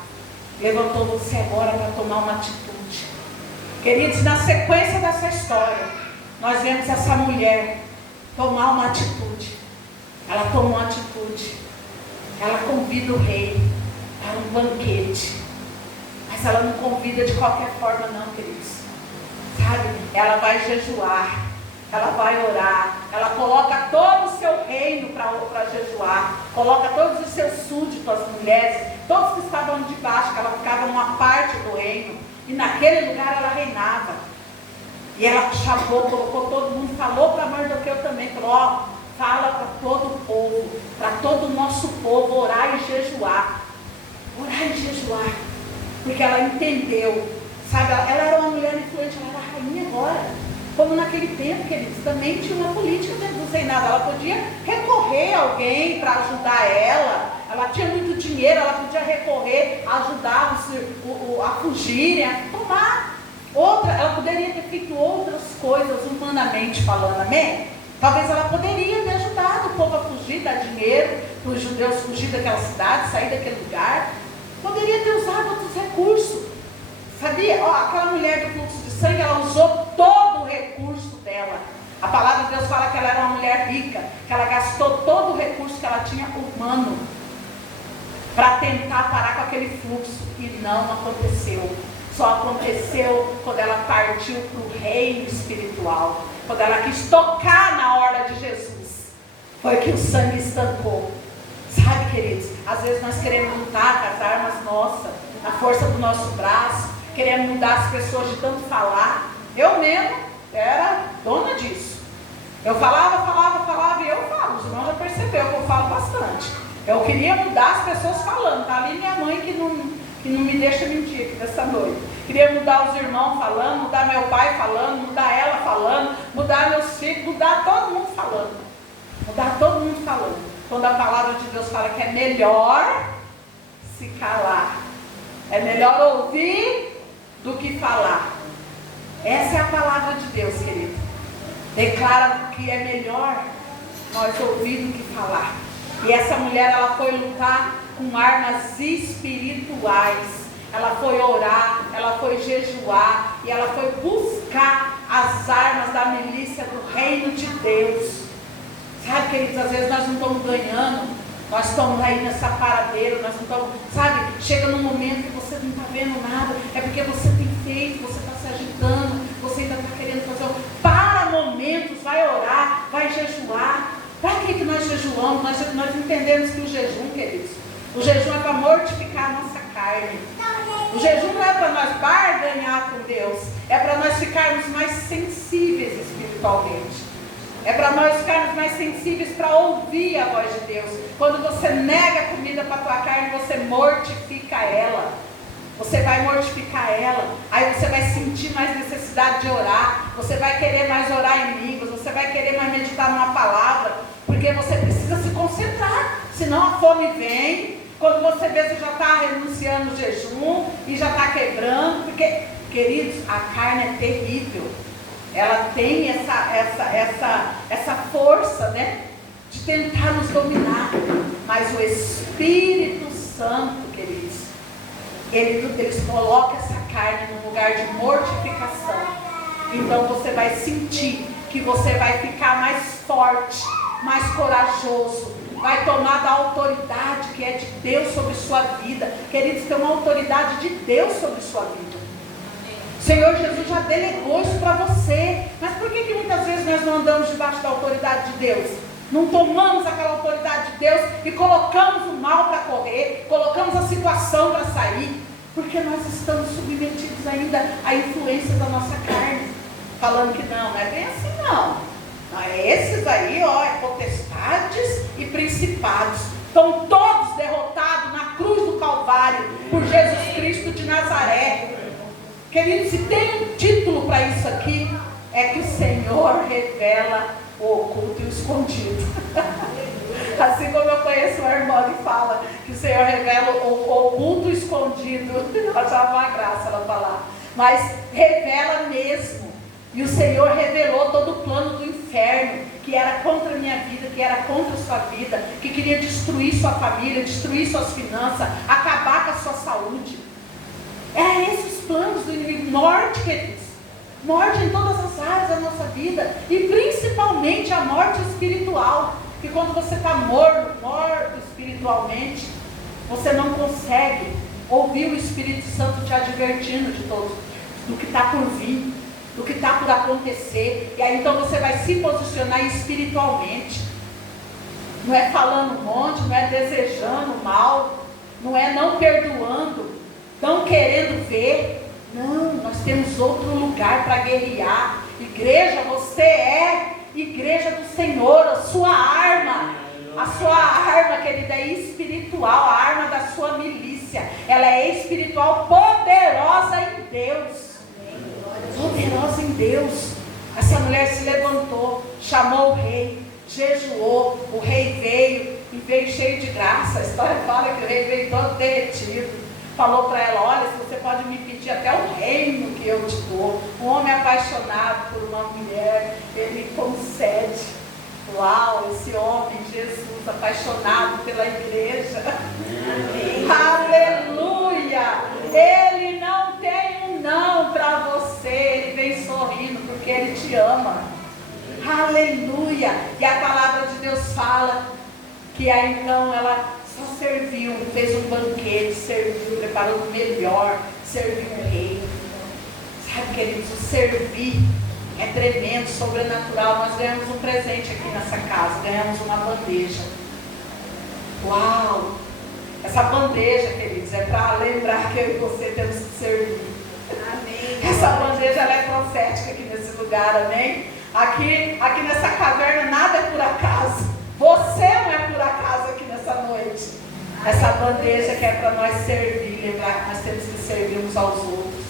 levantou você agora para tomar uma atitude. Queridos, na sequência dessa história, nós vemos essa mulher tomar uma atitude. Ela tomou uma atitude, ela convida o rei para um banquete, mas ela não convida de qualquer forma não, queridos, sabe? Ela vai jejuar, ela vai orar, ela coloca todo o seu reino para jejuar, coloca todos os seus súditos, as mulheres, todos que estavam de baixo, que ela ficava numa parte do reino, e naquele lugar ela reinava. E ela chamou, colocou todo mundo, falou para Mardoqueu também, falou: ó, fala para todo o povo, para todo o nosso povo, orar e jejuar. Orar e jejuar. Porque ela entendeu, sabe, ela era uma mulher influente, ela era rainha agora. Como naquele tempo, queridos, também tinha uma política dentro do reinado. Ela podia recorrer a alguém para ajudar ela tinha muito dinheiro, ela podia recorrer, ajudar a fugirem, a tomar. Ela poderia ter feito outras coisas humanamente falando, amém? Talvez ela poderia ter ajudado o povo a fugir, dar dinheiro para os judeus fugir daquela cidade, sair daquele lugar. Poderia ter usado outros recursos. Sabia? Ó, aquela mulher do fluxo de sangue, ela usou todo o recurso dela. A palavra de Deus fala que ela era uma mulher rica, que ela gastou todo o recurso que ela tinha humano para tentar parar com aquele fluxo, e não aconteceu. Só aconteceu quando ela partiu para o reino espiritual, quando ela quis tocar na hora de Jesus, foi que o sangue estancou. Sabe, queridos, às vezes nós queremos lutar com as armas nossas, na força do nosso braço, queremos mudar as pessoas de tanto falar. Eu mesmo era dona disso. Eu falava e eu falo, os irmãos já percebeu que eu falo bastante. Eu queria mudar as pessoas falando, tá ali minha mãe que não me deixa mentir aqui nessa noite. Queria mudar os irmãos falando, mudar meu pai falando, mudar ela falando, mudar meus filhos, mudar todo mundo falando. Mudar todo mundo falando. Quando a palavra de Deus fala que é melhor se calar. É melhor ouvir do que falar. Essa é a palavra de Deus, querido. Declara que é melhor nós ouvir do que falar. E essa mulher, ela foi lutar com armas espirituais. Ela foi orar, ela foi jejuar, e ela foi buscar as armas da milícia do reino de Deus. Sabe, queridos, às vezes nós não estamos ganhando, nós estamos aí nessa paradeira, nós não estamos, sabe, chega num momento que você não está vendo nada, é porque você tem feito, você está se agitando, você ainda está querendo fazer para momentos, vai orar, vai jejuar. Para que nós jejuamos? Nós entendemos que o jejum, queridos, o jejum é para mortificar a nossa carne. O jejum não é para nós barganhar com Deus, é para nós ficarmos mais sensíveis espiritualmente. É para nós ficarmos mais sensíveis para ouvir a voz de Deus. Quando você nega a comida para a tua carne, você mortifica ela. Você vai mortificar ela. Aí você vai sentir mais necessidade de orar. Você vai querer mais orar em línguas. Você vai querer mais meditar numa palavra. Porque você precisa se concentrar. Senão a fome vem. Quando você vê, você já está renunciando o jejum e já está quebrando. Porque, queridos, a carne é terrível. Ela tem essa força, né, de tentar nos dominar. Mas o Espírito Santo, queridos, eles colocam essa carne num lugar de mortificação. Então você vai sentir que você vai ficar mais forte, mais corajoso, vai tomar da autoridade que é de Deus sobre sua vida. Queridos, tem uma autoridade de Deus sobre sua vida. O Senhor Jesus já delegou isso para você. Mas por que muitas vezes nós não andamos debaixo da autoridade de Deus? Não tomamos aquela autoridade de Deus e colocamos o mal para correr, colocamos a situação para sair, porque nós estamos submetidos ainda à influência da nossa carne, falando que não é bem assim não. Não é esses aí, ó, é potestades e principados. Estão todos derrotados na cruz do Calvário por Jesus Cristo de Nazaré. Queridos, se tem um título para isso aqui, é que o Senhor revela o oculto e o escondido. Assim como eu conheço uma irmã que fala que o Senhor revela o oculto e o escondido. Eu achava uma graça ela falar. Mas revela mesmo. E o Senhor revelou todo o plano do inferno, que era contra a minha vida, que era contra a sua vida, que queria destruir sua família, destruir suas finanças, acabar com a sua saúde. É esses planos do inimigo. Morte, queridos. Morte em todas as áreas da nossa vida. E principalmente a morte espiritual. Que quando você está morto espiritualmente, você não consegue ouvir o Espírito Santo te advertindo de todos, do que está por vir, do que está por acontecer. E aí então você vai se posicionar espiritualmente. Não é falando um monte, não é desejando mal, não é não perdoando, não querendo ver. Não, nós temos outro lugar para guerrear. Igreja, você é igreja do Senhor. A sua arma, querida, é espiritual. A arma da sua milícia, ela é espiritual, poderosa em Deus. Poderosa em Deus. Essa mulher se levantou, chamou o rei, jejuou. O rei veio e veio cheio de graça. A história fala que o rei veio todo derretido. Falou para ela: olha, você pode me pedir até o reino que eu te dou. Um homem apaixonado por uma mulher, ele concede. Uau, esse homem, Jesus, apaixonado pela igreja. Amém. Aleluia. Ele não tem um não para você. Ele vem sorrindo porque Ele te ama. Aleluia. E a palavra de Deus fala que aí então ela só serviu, fez um banquete, serviu, preparou o melhor, serviu o rei. Sabe, queridos, o servir é tremendo, sobrenatural. Nós ganhamos um presente aqui nessa casa, ganhamos uma bandeja. Uau! Essa bandeja, queridos, é para lembrar que eu e você temos que servir. Amém. Essa bandeja, ela é profética aqui nesse lugar, amém? Aqui nessa caverna nada é por acaso. Você não é por acaso aqui nessa noite. Essa bandeja que é para nós servir, lembrar que nós temos que servir uns aos outros.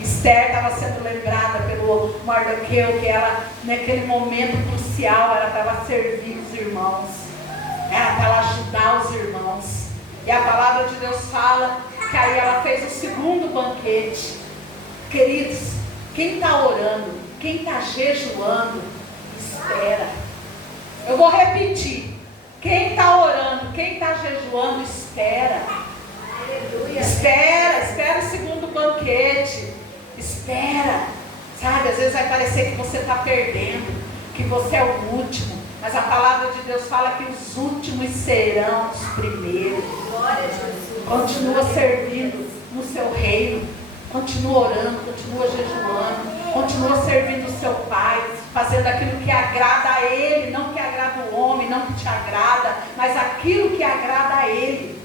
Esther estava sendo lembrada pelo Mardoqueu que ela, naquele momento crucial, era para ela servir os irmãos. Era para ela ajudar os irmãos. E a palavra de Deus fala que aí ela fez o segundo banquete. Queridos, quem está orando, quem está jejuando, espera. Eu vou repetir. Quem está orando, quem está jejuando, espera. Aleluia. Espera o segundo banquete. Espera. Sabe, às vezes vai parecer que você está perdendo, que você é o último. Mas a palavra de Deus fala que os últimos serão os primeiros. Glória a Jesus. Continua servindo no seu reino. Continua orando, continua jejuando. Continua servindo o seu Pai. Fazendo aquilo que agrada a Ele. Não que agrada o homem, não que te agrada. Mas aquilo que agrada a Ele.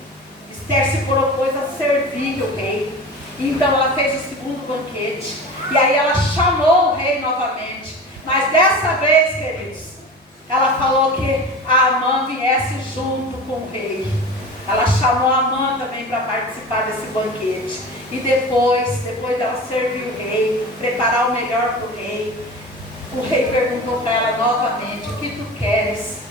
Esther se propôs a servir o rei. Então ela fez o segundo banquete. E aí ela chamou o rei novamente. Mas dessa vez, queridos, ela falou que a Amã viesse junto com o rei. Ela chamou a Amã também para participar desse banquete. E depois dela servir o rei, preparar o melhor para o rei perguntou para ela novamente: o que tu queres?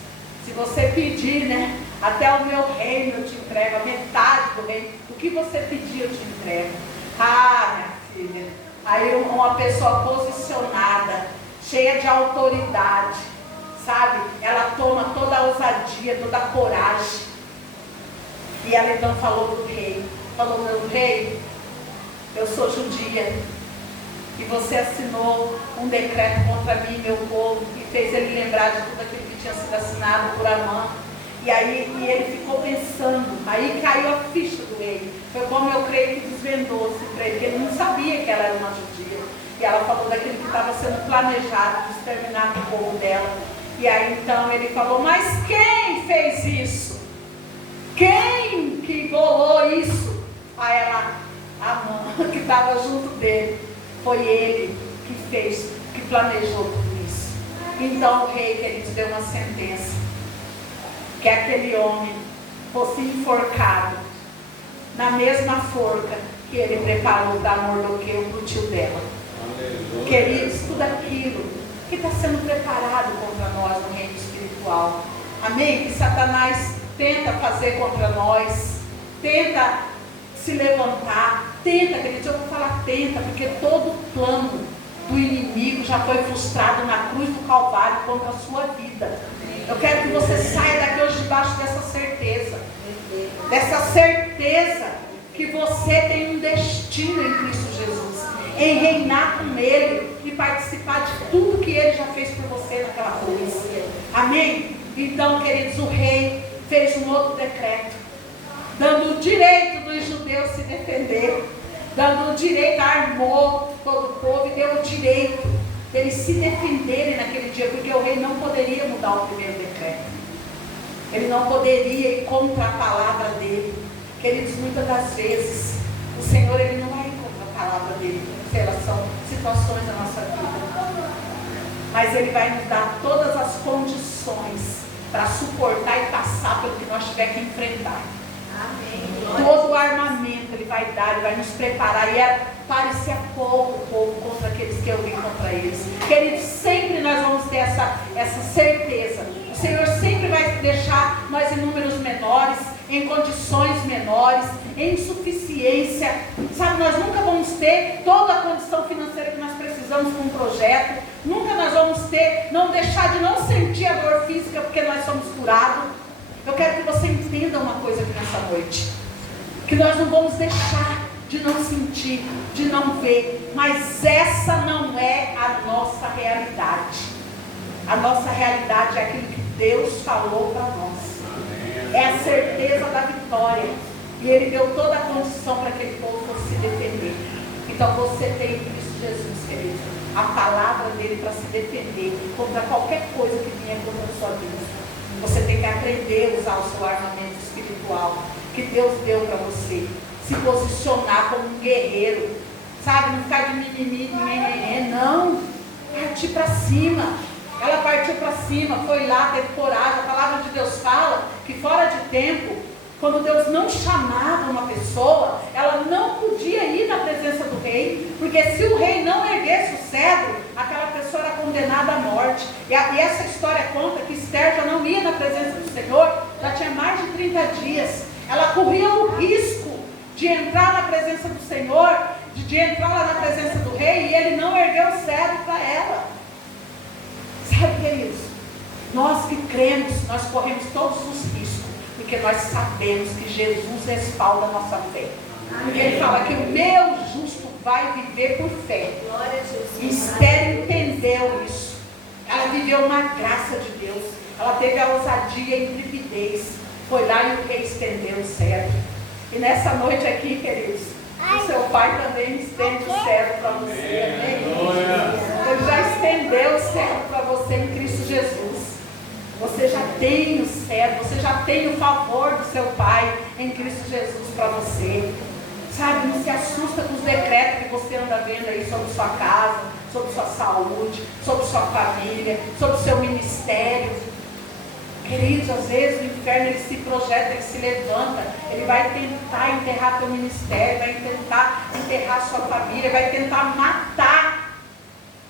Se você pedir, né? Até o meu reino eu te entrego, a metade do reino. O que você pedir eu te entrego. Ah, minha filha. Aí uma pessoa posicionada, cheia de autoridade, sabe? Ela toma toda a ousadia, toda a coragem. E ela então falou para o rei: falou, meu rei, eu sou judia. E você assinou um decreto contra mim e meu povo, e fez ele lembrar de tudo aquilo que tinha sido assinado por Amã. E ele ficou pensando, aí caiu a ficha do rei. Foi como eu creio que desvendou-se para ele, porque ele não sabia que ela era uma judia. E ela falou daquilo que estava sendo planejado, de exterminar o povo dela. E aí então ele falou: mas quem fez isso? Quem que bolou isso? Aí ela, Amã, que estava junto dele, foi ele que fez, que planejou tudo isso. Então o rei, queridos, deu uma sentença: que aquele homem fosse enforcado na mesma forca que ele preparou para Mardoqueu, para o tio dela. Aleluia. Queridos, tudo aquilo que está sendo preparado contra nós no reino espiritual, amém? Que Satanás tenta fazer contra nós, tenta se levantar, tenta, queridos, eu vou falar tenta, porque todo plano do inimigo já foi frustrado na cruz do Calvário contra a sua vida. Eu quero que você saia daqui hoje debaixo dessa certeza que você tem um destino em Cristo Jesus, em reinar com Ele e participar de tudo que Ele já fez por você naquela cruz. Amém? Então, queridos, o rei fez um outro decreto, dando o direito dos judeus se defender, dando o direito, armou todo o povo e deu o direito deles se defenderem naquele dia, porque o rei não poderia mudar o primeiro decreto. Ele não poderia ir contra a palavra dele. Queridos, muitas das vezes o Senhor, Ele não vai ir contra a palavra dele em relação a situações da nossa vida, mas Ele vai nos dar todas as condições para suportar e passar pelo que nós tiver que enfrentar. Amém. Todo o armamento Ele vai dar, Ele vai nos preparar. E parecia pouco o povo contra aqueles que eu vim contra eles. Queridos, sempre nós vamos ter essa certeza. O Senhor sempre vai deixar nós em números menores, em condições menores, em insuficiência. Sabe, nós nunca vamos ter toda a condição financeira que nós precisamos para um projeto. Nunca nós vamos ter, não deixar de não sentir a dor física porque nós somos curados. Eu quero que você entenda uma coisa aqui nessa noite, que nós não vamos deixar de não sentir, de não ver. Mas essa não é a nossa realidade. A nossa realidade é aquilo que Deus falou para nós. É a certeza da vitória. E Ele deu toda a condição para que aquele povo fosse se defender. Então você tem em Cristo Jesus, querido, a palavra dele para se defender contra qualquer coisa que venha contra a sua vida. Você tem que aprender a usar o seu armamento espiritual que Deus deu para você. Se posicionar como um guerreiro. Sabe, não ficar de mimimi, não. Partir para cima. Ela partiu para cima, foi lá, teve coragem. A palavra de Deus fala que fora de tempo, quando Deus não chamava uma pessoa, ela não podia ir na presença do rei, porque se o rei não erguesse o cedro, aquela pessoa era condenada à morte. E essa história conta que Esther já não ia na presença do Senhor, já tinha mais de 30 dias. Ela corria o risco de entrar na presença do Senhor, de entrar lá na presença do rei, e ele não ergueu o cedro para ela. Sabe, queridos, nós que cremos, nós corremos todos os riscos, porque nós sabemos que Jesus respalda a nossa fé. Amém. Ele fala que o meu justo vai viver por fé. Glória a Jesus. E Esther entendeu isso. Ela viveu uma graça de Deus. Ela teve a ousadia e a intrepidez. Foi lá e o rei estendeu o cetro. E nessa noite aqui, queridos, o seu pai também estende o cetro para você. Amém? Ele já estendeu o cetro para você em Cristo Jesus. Você já tem o cetro, você já tem o favor do seu pai em Cristo Jesus para você. Sabe, não se assusta com os decretos que você anda vendo aí sobre sua casa, sobre sua saúde, sobre sua família, sobre seu ministério. Queridos, às vezes o inferno ele se projeta, ele se levanta, ele vai tentar enterrar teu ministério, vai tentar enterrar sua família, vai tentar matar,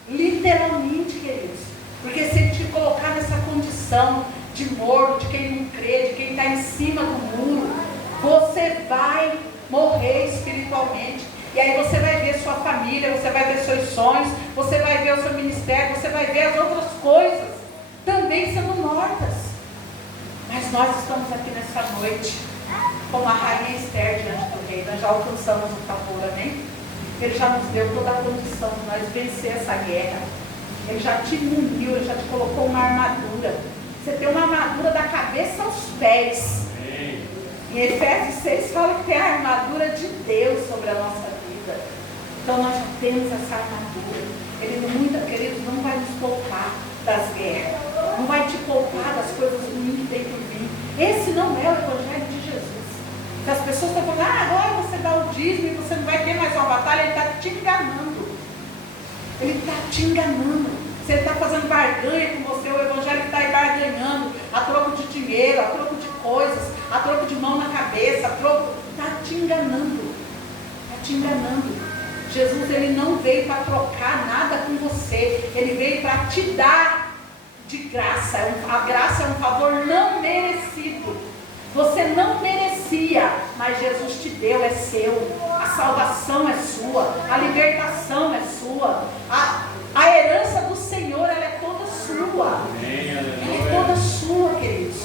literalmente, queridos, porque se ele te colocar nessa condição de morto, de quem não crê, de quem está em cima do muro, você vai morrer espiritualmente. E aí você vai ver sua família, você vai ver seus sonhos, você vai ver o seu ministério, você vai ver as outras coisas também sendo mortas. Mas nós estamos aqui nessa noite, como a rainha Esther diante do rei. Nós já alcançamos o favor, amém? Ele já nos deu toda a condição de nós vencer essa guerra. Ele já te muniu, ele já te colocou uma armadura. Você tem uma armadura da cabeça aos pés. Amém. Em Efésios 6 fala que tem a armadura de Deus sobre a nossa vida. Então nós já temos essa armadura. Ele, muito, queridos, não vai nos poupar das guerras. Não vai te poupar das coisas ruins que tem por vir. Esse não é o Evangelho de Jesus. Se as pessoas estão falando, agora você dá o dízimo e você não vai ter mais uma batalha, ele está te enganando. Ele está te enganando. Se ele está fazendo barganha com você, o Evangelho está aí barganhando, a troco de dinheiro, a troco de coisas, a troco de mão na cabeça, está te enganando. Está te enganando. Jesus, ele não veio para trocar nada com você, ele veio para te dar de graça. A graça é um favor não merecido. Você não merecia, mas Jesus te deu, é seu. A salvação é sua, a libertação é sua, a herança do Senhor, ela é toda sua. Ela é toda sua, queridos.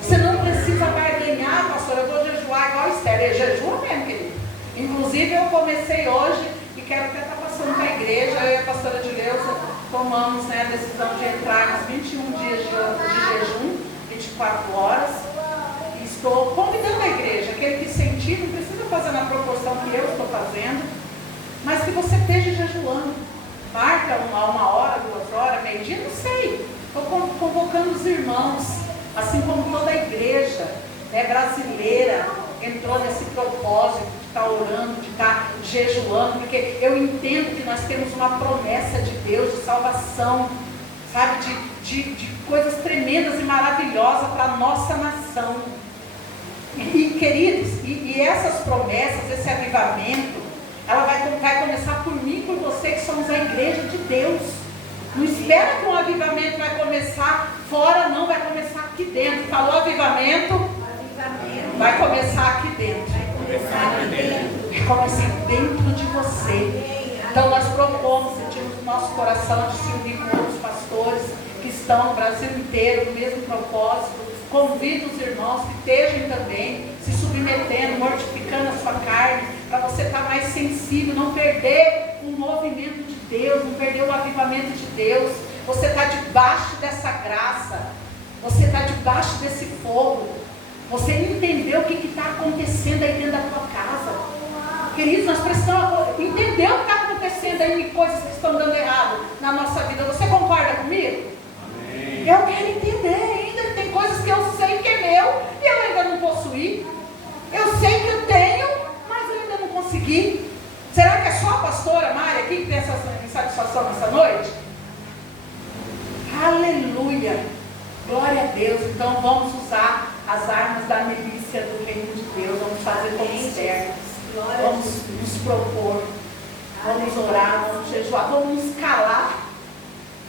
Você não precisa barganhar, pastor, eu vou jejuar igual Esther. É jejum mesmo, querido. Inclusive eu comecei hoje e quero até estar passando para a igreja. Eu e a pastora Dileuza tomamos, a decisão de entrar nos 21 dias de jejum, 24 horas. E estou convidando a igreja, aquele que sentir, não precisa fazer na proporção que eu estou fazendo, mas que você esteja jejuando. Marca uma hora, 2 horas, meio-dia, não sei. Estou convocando os irmãos, assim como toda a igreja brasileira entrou nesse propósito de estar orando, de estar jejuando, porque eu entendo que nós temos uma promessa de Deus, de salvação, sabe, de coisas tremendas e maravilhosas para a nossa nação. E queridos, e essas promessas, esse avivamento, ela vai começar por mim e por você, que somos a igreja de Deus. Não espera que um avivamento vai começar fora, não, vai começar aqui dentro. Falou avivamento? Vai começar aqui dentro. Vai começar dentro de você. Então nós propomos, sentimos no nosso coração de se unir com outros pastores que estão no Brasil inteiro no mesmo propósito. Convido os irmãos que estejam também se submetendo, mortificando a sua carne, para você estar mais sensível, não perder o movimento de Deus, não perder o avivamento de Deus. Você está debaixo dessa graça, você está debaixo desse fogo. Você entendeu o que está acontecendo aí dentro da tua casa. Queridos, nós precisamos entender o que está acontecendo aí, coisas que estão dando errado na nossa vida. Você concorda comigo? Amém. Eu quero entender ainda que tem coisas que eu sei que é meu e eu ainda não possuí. Eu sei que eu tenho, mas eu ainda não consegui. Será que é só a pastora Mari aqui que tem essa insatisfação nessa noite? Aleluia! Glória a Deus. Então vamos usar as armas da milícia do reino de Deus. Vamos fazer como Esther. Vamos nos propor. Vamos orar, vamos jejuar, vamos nos calar.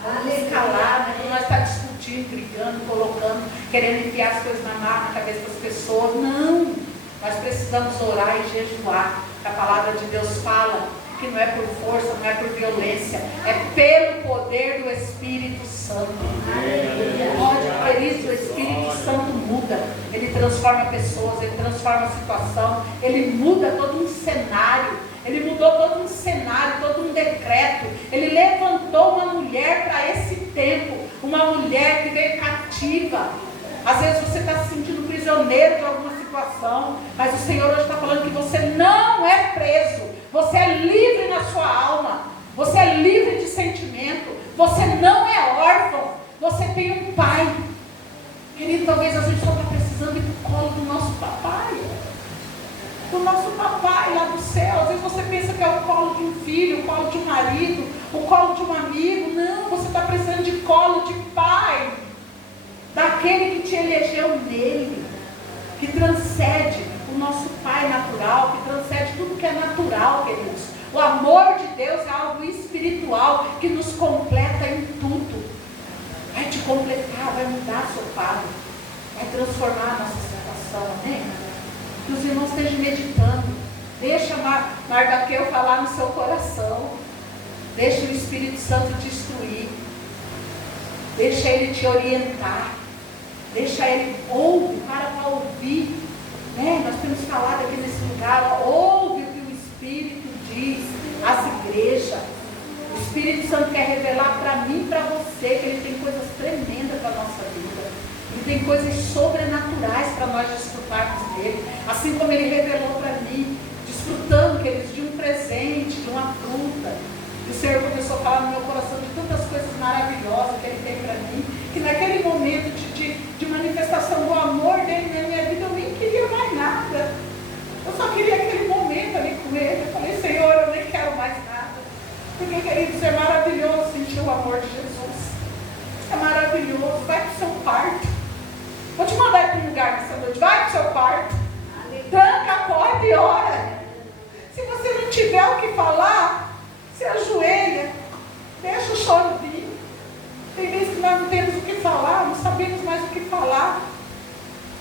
Vamos nos calar, né? Quando nós estamos discutindo, brigando, colocando, querendo enfiar as coisas na cabeça das pessoas. Não! Nós precisamos orar e jejuar. A palavra de Deus fala que não é por força, não é por violência, é pelo poder do Espírito Santo. Pode, querido, o Espírito Santo muda. Ele transforma pessoas, ele transforma a situação, ele muda todo um cenário. Ele mudou todo um cenário, todo um decreto. Ele levantou uma mulher para esse tempo, uma mulher que veio cativa. Às vezes você está se sentindo prisioneiro de alguma situação, mas o Senhor hoje está falando que você não é preso, você é livre na sua alma, você é livre de sentimento, você não é órfão, você tem um pai. Querido, talvez a gente só está precisando ir para o colo do nosso papai, do nosso papai lá do céu. Às vezes você pensa que é o colo de um filho, o colo de um marido, o colo de um amigo. Não, você está precisando de colo de pai, daquele que te elegeu nele, que transcende o nosso pai natural, que transcende tudo que é natural, queridos. O amor de Deus é algo espiritual que nos completa em tudo. Vai te completar, vai mudar seu quadro, vai transformar a nossa situação, amém? Que os irmãos estejam meditando. Deixa Mardoqueu falar no seu coração. Deixa o Espírito Santo te instruir. Deixa ele te orientar. Deixa ele ouvir, para ouvir. Nós temos falado aqui nesse lugar, ouve o que o Espírito diz às igrejas. O Espírito Santo quer revelar para mim e para você que ele tem coisas tremendas para a nossa vida. Ele tem coisas sobrenaturais para nós desfrutarmos dele. Assim como ele revelou para mim, desfrutando, queridos, de um presente, de uma fruta. E o Senhor começou a falar no meu coração de tantas coisas maravilhosas que ele tem para mim, que naquele momento de manifestação do amor dele na minha vida, eu nem queria mais nada. Eu só queria aquele momento ali com ele. Eu falei, Senhor, eu nem quero mais nada. Porque, queridos, é maravilhoso sentir o amor de Jesus. É maravilhoso. Vai para o seu quarto. Vou te mandar para um lugar nessa noite. Vai para o seu quarto. Tranca a porta e ora. Se você não tiver o que falar, se ajoelha. Deixa o choro vir. Tem vezes que nós não temos o que falar, não sabemos mais o que falar.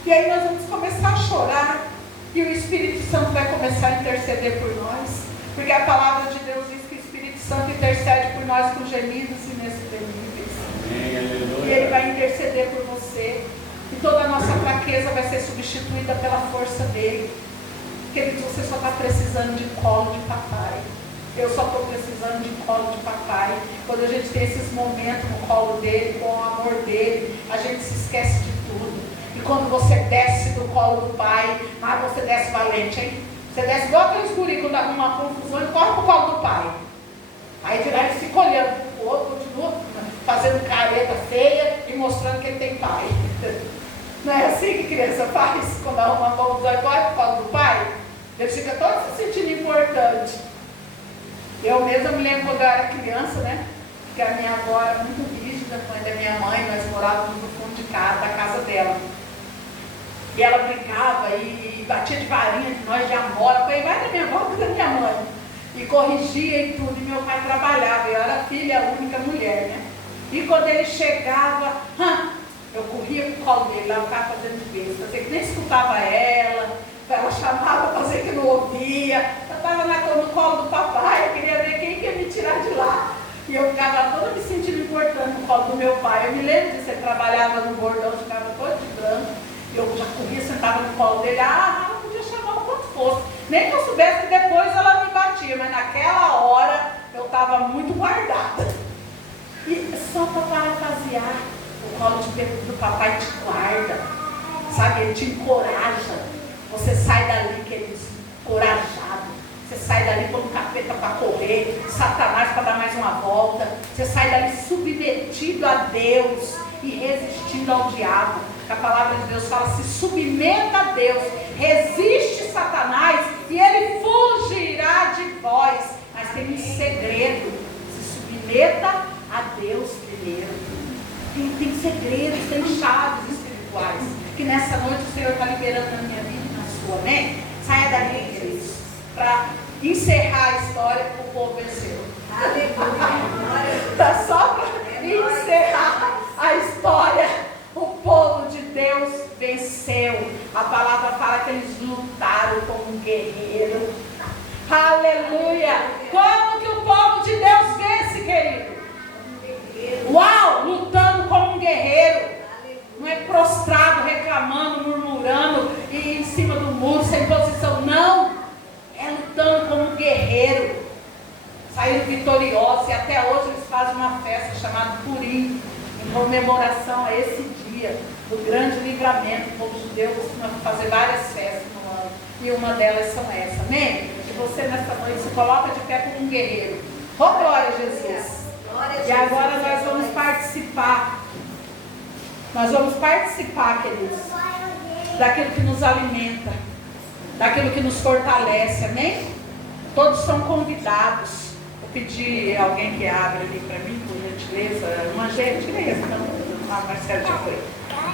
E aí nós vamos começar a chorar. E o Espírito Santo vai começar a interceder por nós. Porque a palavra de Deus diz que o Espírito Santo intercede por nós com gemidos inexprimíveis. E ele vai interceder por você. E toda a nossa fraqueza vai ser substituída pela força dele. Queridos, você só está precisando de colo de papai. Eu só estou precisando de colo de papai. Quando a gente tem esses momentos no colo dele, com o amor dele, a gente se esquece de tudo. E quando você desce do colo do pai, você desce valente, hein? Você desce igual aqueles guri quando arruma uma confusão e corre pro colo do pai. Aí de lá ele fica olhando pro outro, continua fazendo careta feia e mostrando que ele tem pai. Não é assim que criança faz? Quando arruma uma confusão e corre pro colo do pai, ele fica todo se sentindo importante. Eu mesma me lembro quando eu era criança, né? Que a minha avó era muito rígida, a mãe da minha mãe, nós morávamos no fundo de casa, da casa dela. E ela brincava e batia de varinha de nós, de amora, foi mais da minha avó do que da minha mãe. E corrigia e tudo, e meu pai trabalhava, eu era filha única mulher, né? E quando ele chegava, eu corria pro colo dele, lá eu ficava fazendo de besta, fazia que nem escutava ela chamava, fazia que não ouvia. Eu estava no colo do papai, eu queria ver quem ia me tirar de lá. E eu ficava toda me sentindo importante no colo do meu pai. Eu me lembro disso, ele trabalhava no bordão, ficava todo de branco. E eu já corria, sentava no colo dele. Não podia chamar o quanto fosse. Nem que eu soubesse que depois ela me batia, mas naquela hora eu estava muito guardada. E só para parafrasear, o colo do papai te guarda, sabe? Ele te encoraja. Você sai dali, queridos, encorajado. Você sai dali com o capeta para correr, Satanás para dar mais uma volta. Você sai dali submetido a Deus e resistindo ao diabo. A palavra de Deus fala: se submeta a Deus, resiste Satanás e ele fugirá de vós. Mas tem um segredo: se submeta a Deus primeiro. Tem segredos, tem chaves espirituais que nessa noite o Senhor está liberando na minha vida e na sua, né? Saia dali, queridos, para encerrar a história que o povo venceu. Está só para encerrar a história. O povo de Deus venceu. A palavra fala que eles lutaram como um guerreiro. Aleluia! Como que o povo de Deus vence, querido? Uau! Lutando como um guerreiro. Não é prostrado, reclamando, murmurando e em cima do muro, sem posição. Não! É lutando como um guerreiro. Saíram vitoriosos e até hoje eles fazem uma festa chamada Purim, em comemoração a esse dia do grande livramento. O povo judeu costuma fazer várias festas no ano e uma delas são essa, amém? E você nessa noite se coloca de pé como um guerreiro. Oh, glória a Jesus! E agora nós vamos participar. Nós vamos participar, queridos, daquilo que nos alimenta, daquilo que nos fortalece, amém? Todos são convidados. Vou pedir alguém que abra ali para mim, por gentileza, uma gentileza, não, a Marcela já foi.